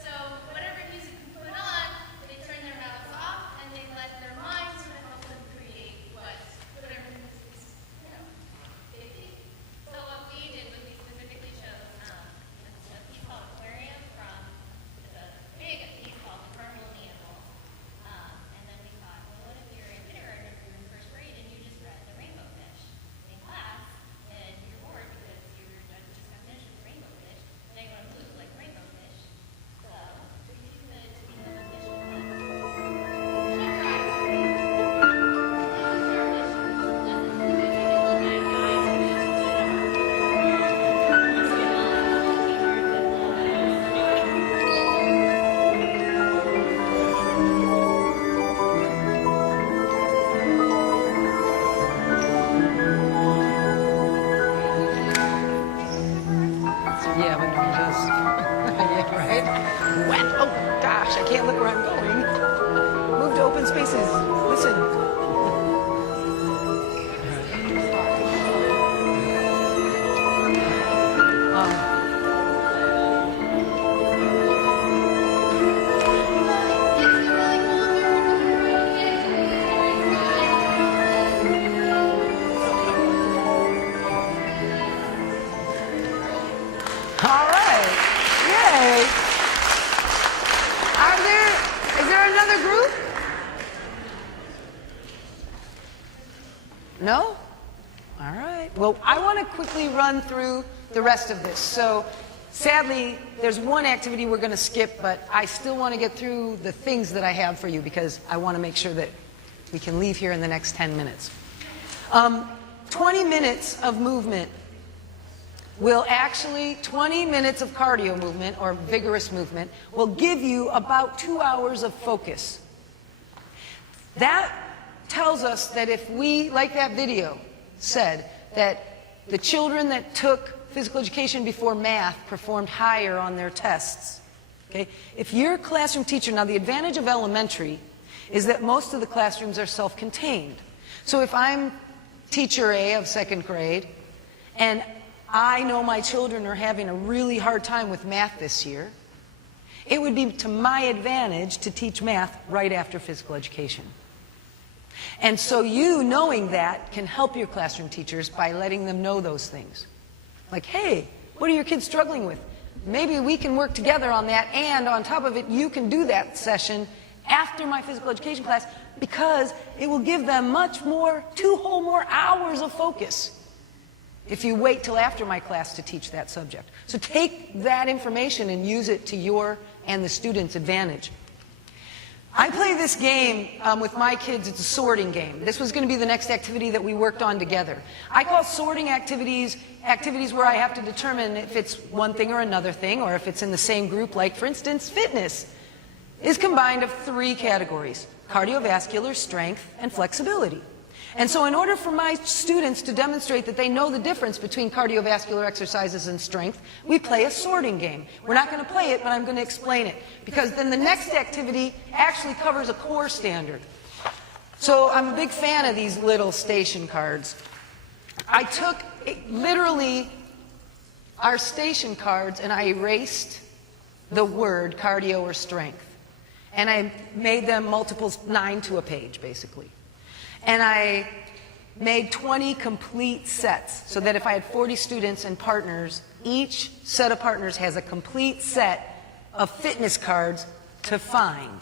So whatever music you put on, they turn their mouths off and they let their minds sort of help them create whatever music is, thinking. So what we did was we specifically chose a piece called Aquarium from the big piece called Carnival Animals. And then we thought, well, what if you're in kindergarten or you're in first grade and you just read the Rainbow Fish in class and you're bored because you're just got finished with Rainbow Fish, and now you want to move like Rainbow Fish. So we could become a fish with Yeah, but no one does. Yeah, right? Wet. Oh, gosh, I can't look where I'm going. Move to open spaces. Listen. All right. Yay. Is there another group? No? All right. Well, I want to quickly run through the rest of this. So, sadly, there's one activity we're going to skip, but I still want to get through the things that I have for you because I want to make sure that we can leave here in the next 10 minutes. 20 minutes of movement will actually, 20 minutes of cardio movement or vigorous movement will give you about 2 hours of focus. That tells us that if we, like that video said, that the children that took physical education before math performed higher on their tests. Okay? If you're a classroom teacher, now the advantage of elementary is that most of the classrooms are self-contained. So if I'm teacher A of second grade and I know my children are having a really hard time with math this year, it would be to my advantage to teach math right after physical education. And so you knowing that can help your classroom teachers by letting them know those things. Like, hey, what are your kids struggling with? Maybe we can work together on that, and on top of it, you can do that session after my physical education class because it will give them much more, 2 whole more hours of focus if you wait till after my class to teach that subject. So take that information and use it to your and the students' advantage. I play this game with my kids. It's a sorting game. This was going to be the next activity that we worked on together. I call sorting activities where I have to determine if it's one thing or another thing, or if it's in the same group, like, for instance, fitness is combined of 3 categories: cardiovascular, strength, and flexibility. And so in order for my students to demonstrate that they know the difference between cardiovascular exercises and strength, we play a sorting game. We're not going to play it, but I'm going to explain it, because then the next activity actually covers a core standard. So I'm a big fan of these little station cards. I took literally our station cards and I erased the word cardio or strength. And I made them multiples 9 to a page, basically. And I made 20 complete sets so that if I had 40 students and partners, each set of partners has a complete set of fitness cards to find.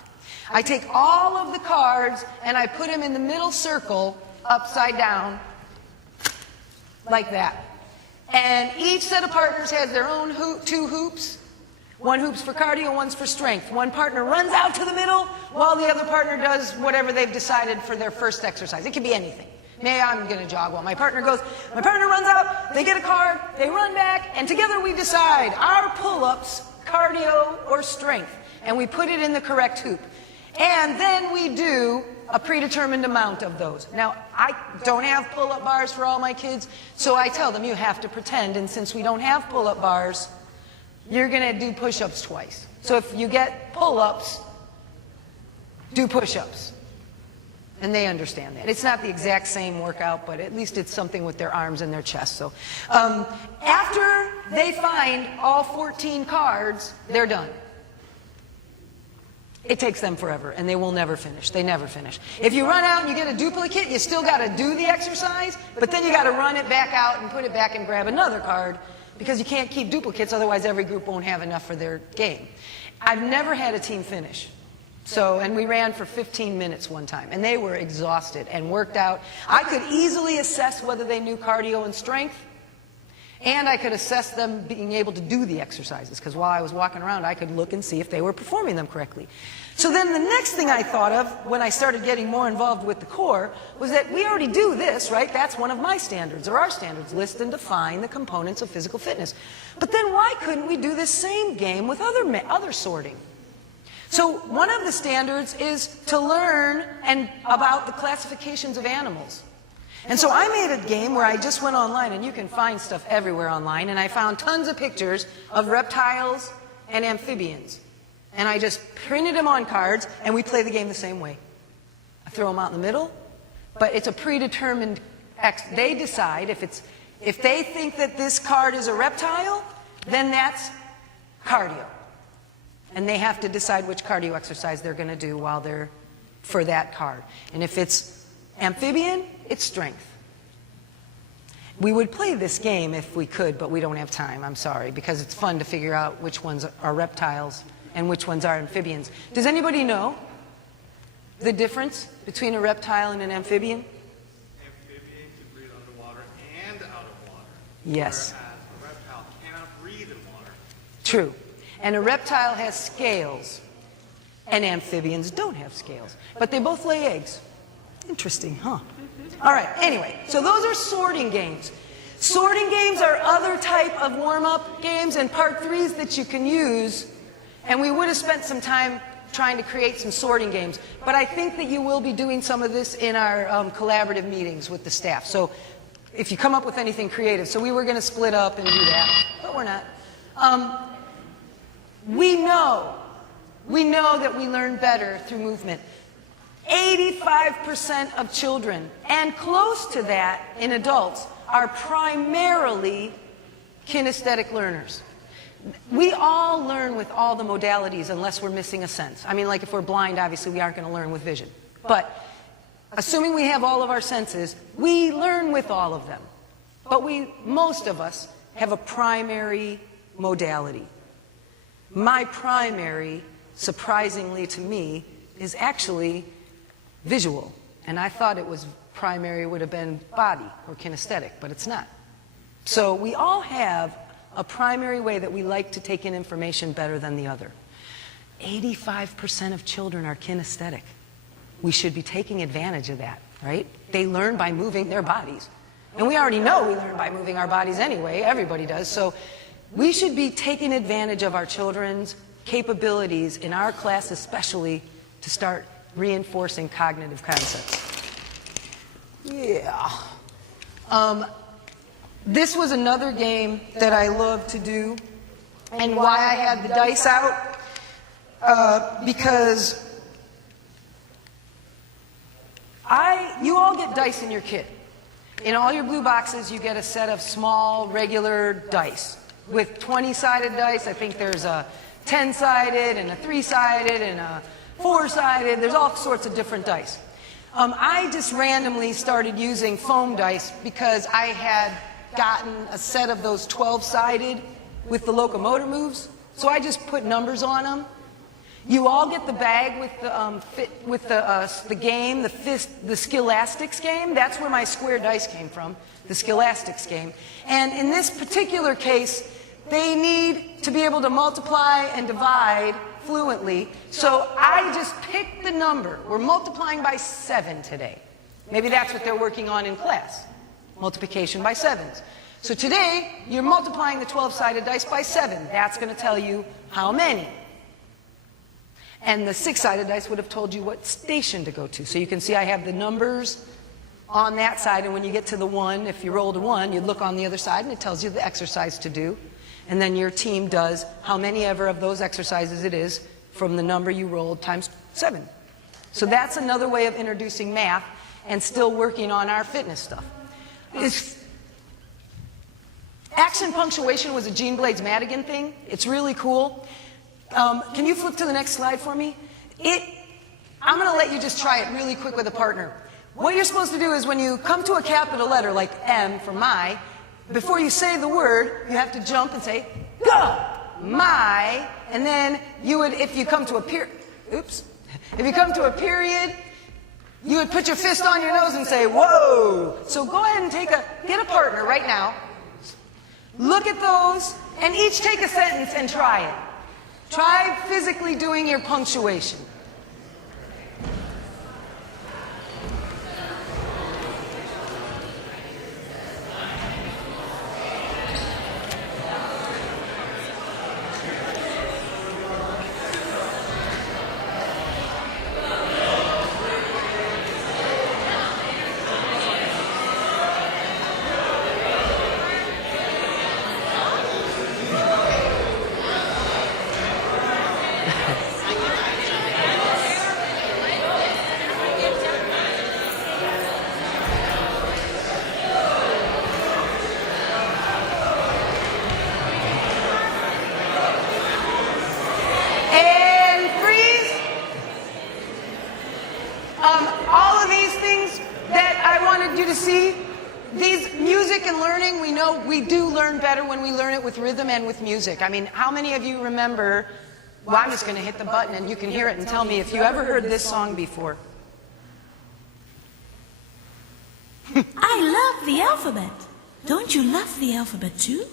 I take all of the cards and I put them in the middle circle upside down like that. And each set of partners has their own two hoops. One hoop's for cardio, one's for strength. One partner runs out to the middle while the other partner does whatever they've decided for their first exercise. It can be anything. Maybe I'm going to jog while my partner goes. My partner runs out, they get a card, they run back, and together we decide our pull-ups, cardio, or strength. And we put it in the correct hoop. And then we do a predetermined amount of those. Now, I don't have pull-up bars for all my kids, so I tell them you have to pretend. And since we don't have pull-up bars, you're going to do push-ups twice. So if you get pull-ups, do push-ups. And they understand that. It's not the exact same workout, but at least it's something with their arms and their chest. So after they find all 14 cards, they're done. It takes them forever, and they will never finish. They never finish. If you run out and you get a duplicate, you still got to do the exercise, but then you got to run it back out and put it back and grab another card, because you can't keep duplicates, otherwise every group won't have enough for their game. I've never had a team finish. And we ran for 15 minutes one time, and they were exhausted and worked out. I could easily assess whether they knew cardio and strength, and I could assess them being able to do the exercises, because while I was walking around, I could look and see if they were performing them correctly. So then the next thing I thought of when I started getting more involved with the core was that we already do this, right? That's one of my standards, or our standards, list and define the components of physical fitness. But then why couldn't we do this same game with other sorting? So one of the standards is to learn about the classifications of animals. And so I made a game where I just went online, and you can find stuff everywhere online, and I found tons of pictures of reptiles and amphibians. And I just printed them on cards, and we play the game the same way. I throw them out in the middle, but it's a predetermined they decide if they think that this card is a reptile, then that's cardio. And they have to decide which cardio exercise they're going to do while they're for that card. And if it's amphibian, it's strength. We would play this game if we could, but we don't have time, I'm sorry, because it's fun to figure out which ones are reptiles and which ones are amphibians. Does anybody know the difference between a reptile and an amphibian? Amphibian can breathe underwater and out of water. Yes. Whereas a reptile cannot breathe in water. True. And a reptile has scales, and amphibians don't have scales. But they both lay eggs. Interesting, huh? All right, anyway, so those are sorting games. Sorting games are other type of warm-up games and part threes that you can use. And we would have spent some time trying to create some sorting games. But I think that you will be doing some of this in our collaborative meetings with the staff. So if you come up with anything creative. So we were going to split up and do that, but we're not. We know that we learn better through movement. 85% of children, and close to that in adults, are primarily kinesthetic learners. We all learn with all the modalities unless we're missing a sense. I mean, like if we're blind, obviously we aren't going to learn with vision. But assuming we have all of our senses, we learn with all of them. But most of us have a primary modality. My primary, surprisingly to me, is actually visual. And I thought it was primary would have been body or kinesthetic, but it's not. So we all have a primary way that we like to take in information better than the other. 85% of children are kinesthetic. We should be taking advantage of that, right? They learn by moving their bodies. And we already know we learn by moving our bodies anyway. Everybody does. So we should be taking advantage of our children's capabilities in our class especially to start reinforcing cognitive concepts. Yeah. This was another game that I love to do, and why I had the dice out, because you all get dice in your kit. In all your blue boxes, you get a set of small, regular dice. With 20-sided dice, I think there's a 10-sided and a 3-sided and a 4-sided. There's all sorts of different dice. I just randomly started using foam dice because I had gotten a set of those 12-sided with the locomotor moves. So I just put numbers on them. You all get the bag with the game, the Scholastics game. That's where my square dice came from, the Scholastics game. And in this particular case, they need to be able to multiply and divide fluently. So I just picked the number. We're multiplying by 7 today. Maybe that's what they're working on in class, multiplication by 7s. So today, you're multiplying the 12-sided dice by 7. That's going to tell you how many. And the 6-sided dice would have told you what station to go to. So you can see I have the numbers on that side, and when you get to the 1, if you rolled a 1, you look on the other side, and it tells you the exercise to do. And then your team does how many ever of those exercises it is from the number you rolled times 7. So that's another way of introducing math and still working on our fitness stuff. Action punctuation was a Gene Blades Madigan thing. It's really cool. Can you flip to the next slide for me? I'm going to let you just try it really quick with a partner. What you're supposed to do is when you come to a capital letter like M for my, before you say the word, you have to jump and say, go, my, and then you would, if you come to a period, you would put your fist on your nose and say, whoa. So go ahead and get a partner right now. Look at those, and each take a sentence and try it. Try physically doing your punctuation. With rhythm and with music. I mean, how many of you remember, well, I'm just going to hit the button and you can hear it and tell me if you ever heard this song before. I love the alphabet. Don't you love the alphabet too?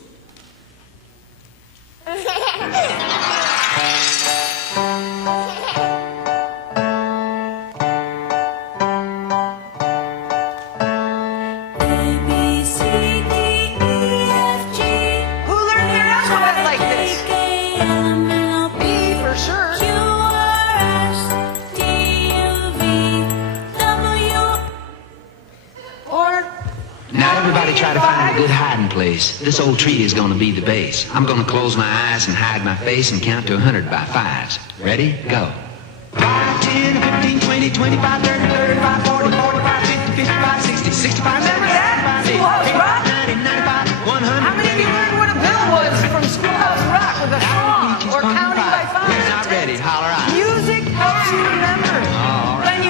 Try to find a good hiding place. This old tree is going to be the base. I'm going to close my eyes and hide my face and count to 100 by 5s. Ready? Go. 5, 10, 15, 20, 25, 30, 35, 40, 45, 50, 55, 60, 65, remember that? Schoolhouse Rock? 90, 95, 100. How many of you learned what a bill was from Schoolhouse Rock with a song or counting by 5? Who's not ready? Holler out. Music helps you remember. All right.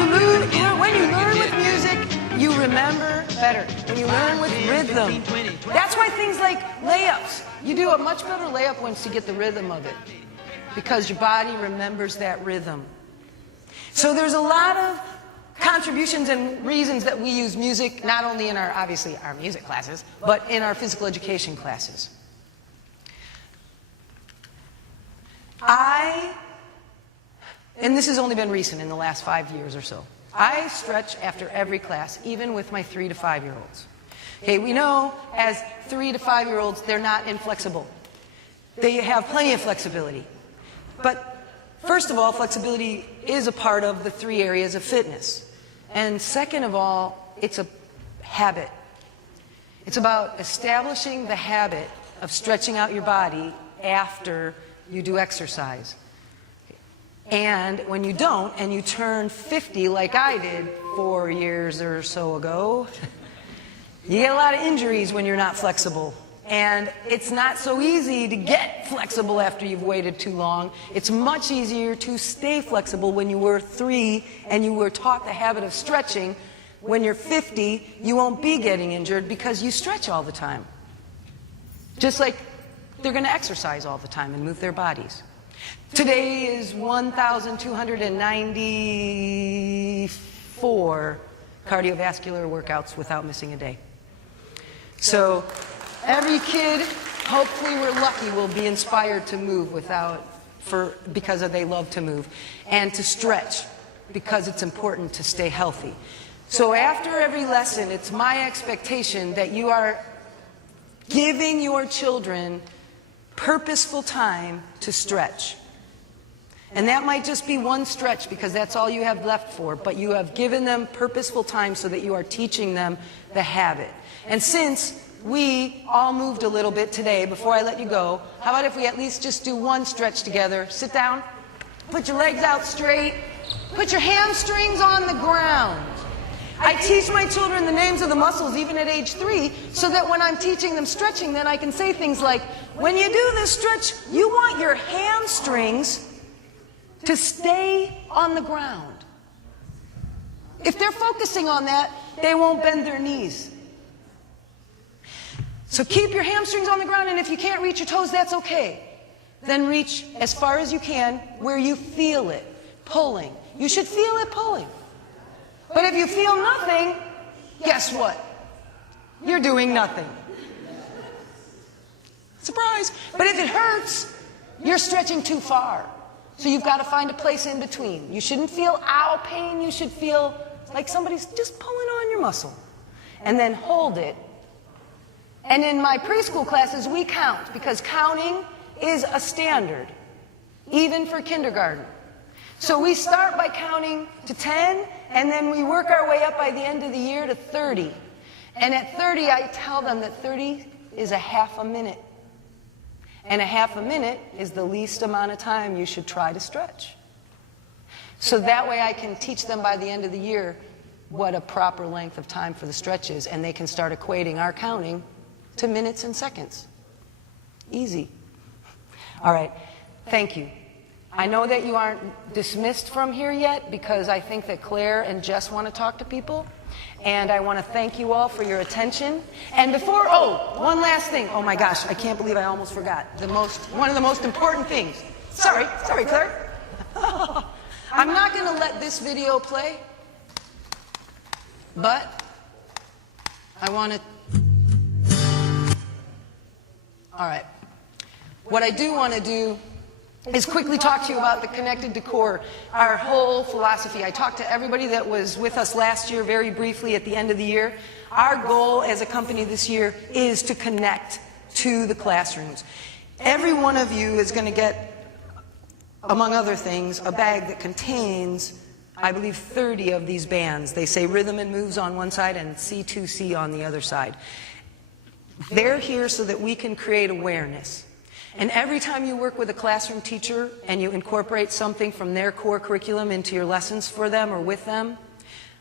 When you learn with music, you remember better. When you learn with rhythm. That's why things like layups, you do a much better layup once you get the rhythm of it. Because your body remembers that rhythm. So there's a lot of contributions and reasons that we use music, not only in obviously our music classes, but in our physical education classes. And this has only been recent in the last 5 years or so. I stretch after every class, even with my 3 to 5-year-olds. Okay, we know as 3 to 5-year-olds, they're not inflexible. They have plenty of flexibility. But first of all, flexibility is a part of the 3 areas of fitness. And second of all, it's a habit. It's about establishing the habit of stretching out your body after you do exercise. And when you don't, and you turn 50 like I did 4 years or so ago, you get a lot of injuries when you're not flexible. And it's not so easy to get flexible after you've waited too long. It's much easier to stay flexible when you were 3 and you were taught the habit of stretching. When you're 50, you won't be getting injured because you stretch all the time. Just like they're going to exercise all the time and move their bodies. Today is 1,294 cardiovascular workouts without missing a day. So every kid, hopefully we're lucky, will be inspired to move because they love to move, and to stretch because it's important to stay healthy. So after every lesson, it's my expectation that you are giving your children purposeful time to stretch. And that might just be one stretch because that's all you have left for, but you have given them purposeful time so that you are teaching them the habit. And since we all moved a little bit today, before I let you go, how about if we at least just do one stretch together? Sit down, put your legs out straight, put your hamstrings on the ground. I teach my children the names of the muscles even at age 3 so that when I'm teaching them stretching, then I can say things like, when you do this stretch, you want your hamstrings to stay on the ground. If they're focusing on that, they won't bend their knees. So keep your hamstrings on the ground, and if you can't reach your toes, that's okay. Then reach as far as you can where you feel it pulling. You should feel it pulling. But if you feel nothing, guess what? You're doing nothing. Surprise! But if it hurts, you're stretching too far. So you've got to find a place in between. You shouldn't feel ow pain. You should feel like somebody's just pulling on your muscle. And then hold it. And in my preschool classes, we count, because counting is a standard, even for kindergarten. So we start by counting to 10, and then we work our way up by the end of the year to 30. And at 30, I tell them that 30 is a half a minute. And a half a minute is the least amount of time you should try to stretch. So that way I can teach them by the end of the year what a proper length of time for the stretch is, and they can start equating our counting to minutes and seconds. Easy. All right. Thank you. I know that you aren't dismissed from here yet because I think that Claire and Jess want to talk to people. And I want to thank you all for your attention. And one last thing. Oh my gosh, I can't believe I almost forgot. One of the most important things. Sorry, Claire. I'm not going to let this video play, but I want to... All right. What I do want to do is quickly talk to you about the connected decor, our whole philosophy. I talked to everybody that was with us last year very briefly at the end of the year. Our goal as a company this year is to connect to the classrooms. Every one of you is going to get, among other things, a bag that contains, I believe, 30 of these bands. They say Rhythm and Moves on one side and C2C on the other side. They're here so that we can create awareness. And every time you work with a classroom teacher and you incorporate something from their core curriculum into your lessons for them or with them,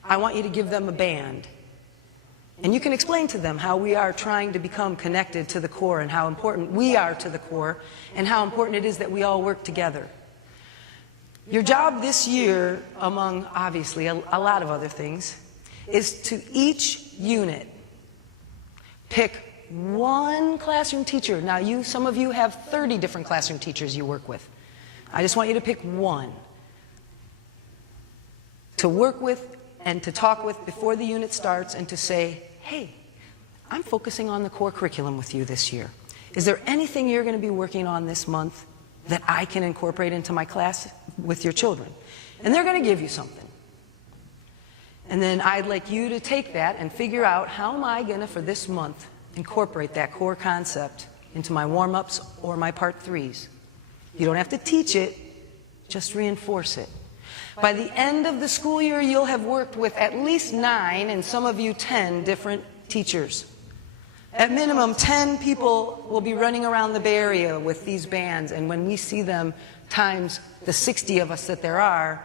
I want you to give them a band. And you can explain to them how we are trying to become connected to the core and how important we are to the core and how important it is that we all work together. Your job this year, among obviously a lot of other things, is to each unit pick one classroom teacher. Now, some of you have 30 different classroom teachers you work with. I just want you to pick one to work with and to talk with before the unit starts and to say, hey, I'm focusing on the core curriculum with you this year. Is there anything you're going to be working on this month that I can incorporate into my class with your children? And they're going to give you something. And then I'd like you to take that and figure out, how am I going to, for this month, incorporate that core concept into my warm-ups or my part 3s. You don't have to teach it, just reinforce it. By the end of the school year, you'll have worked with at least 9, and some of you 10 different teachers. At minimum, 10 people will be running around the Bay Area with these bands, and when we see them times the 60 of us that there are,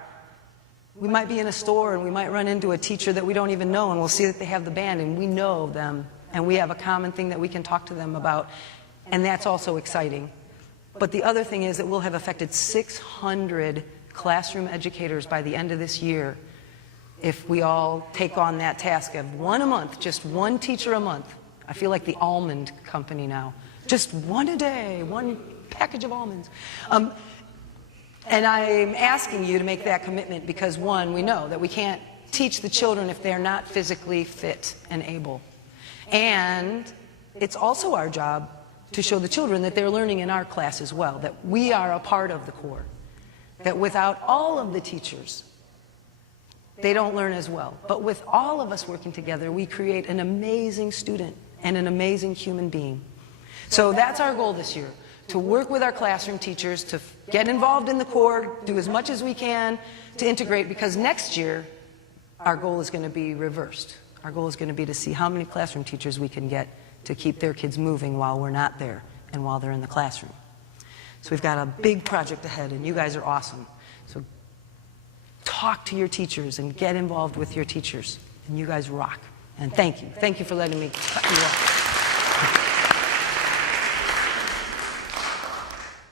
we might be in a store and we might run into a teacher that we don't even know, and we'll see that they have the band and we know them. And we have a common thing that we can talk to them about, and that's also exciting. But the other thing is that we'll have affected 600 classroom educators by the end of this year if we all take on that task of one a month, just one teacher a month. I feel like the almond company now. Just one a day, one package of almonds. And I'm asking you to make that commitment because, one, we know that we can't teach the children if they're not physically fit and able. And it's also our job to show the children that they're learning in our class as well, that we are a part of the core, that without all of the teachers, they don't learn as well. But with all of us working together, we create an amazing student and an amazing human being. So that's our goal this year, to work with our classroom teachers, to get involved in the core, do as much as we can to integrate, because next year, our goal is going to be reversed. Our goal is going to be to see how many classroom teachers we can get to keep their kids moving while we're not there and while they're in the classroom. So we've got a big project ahead, and you guys are awesome. So talk to your teachers and get involved with your teachers, and you guys rock. And thank you. Thank you for letting me cut you off.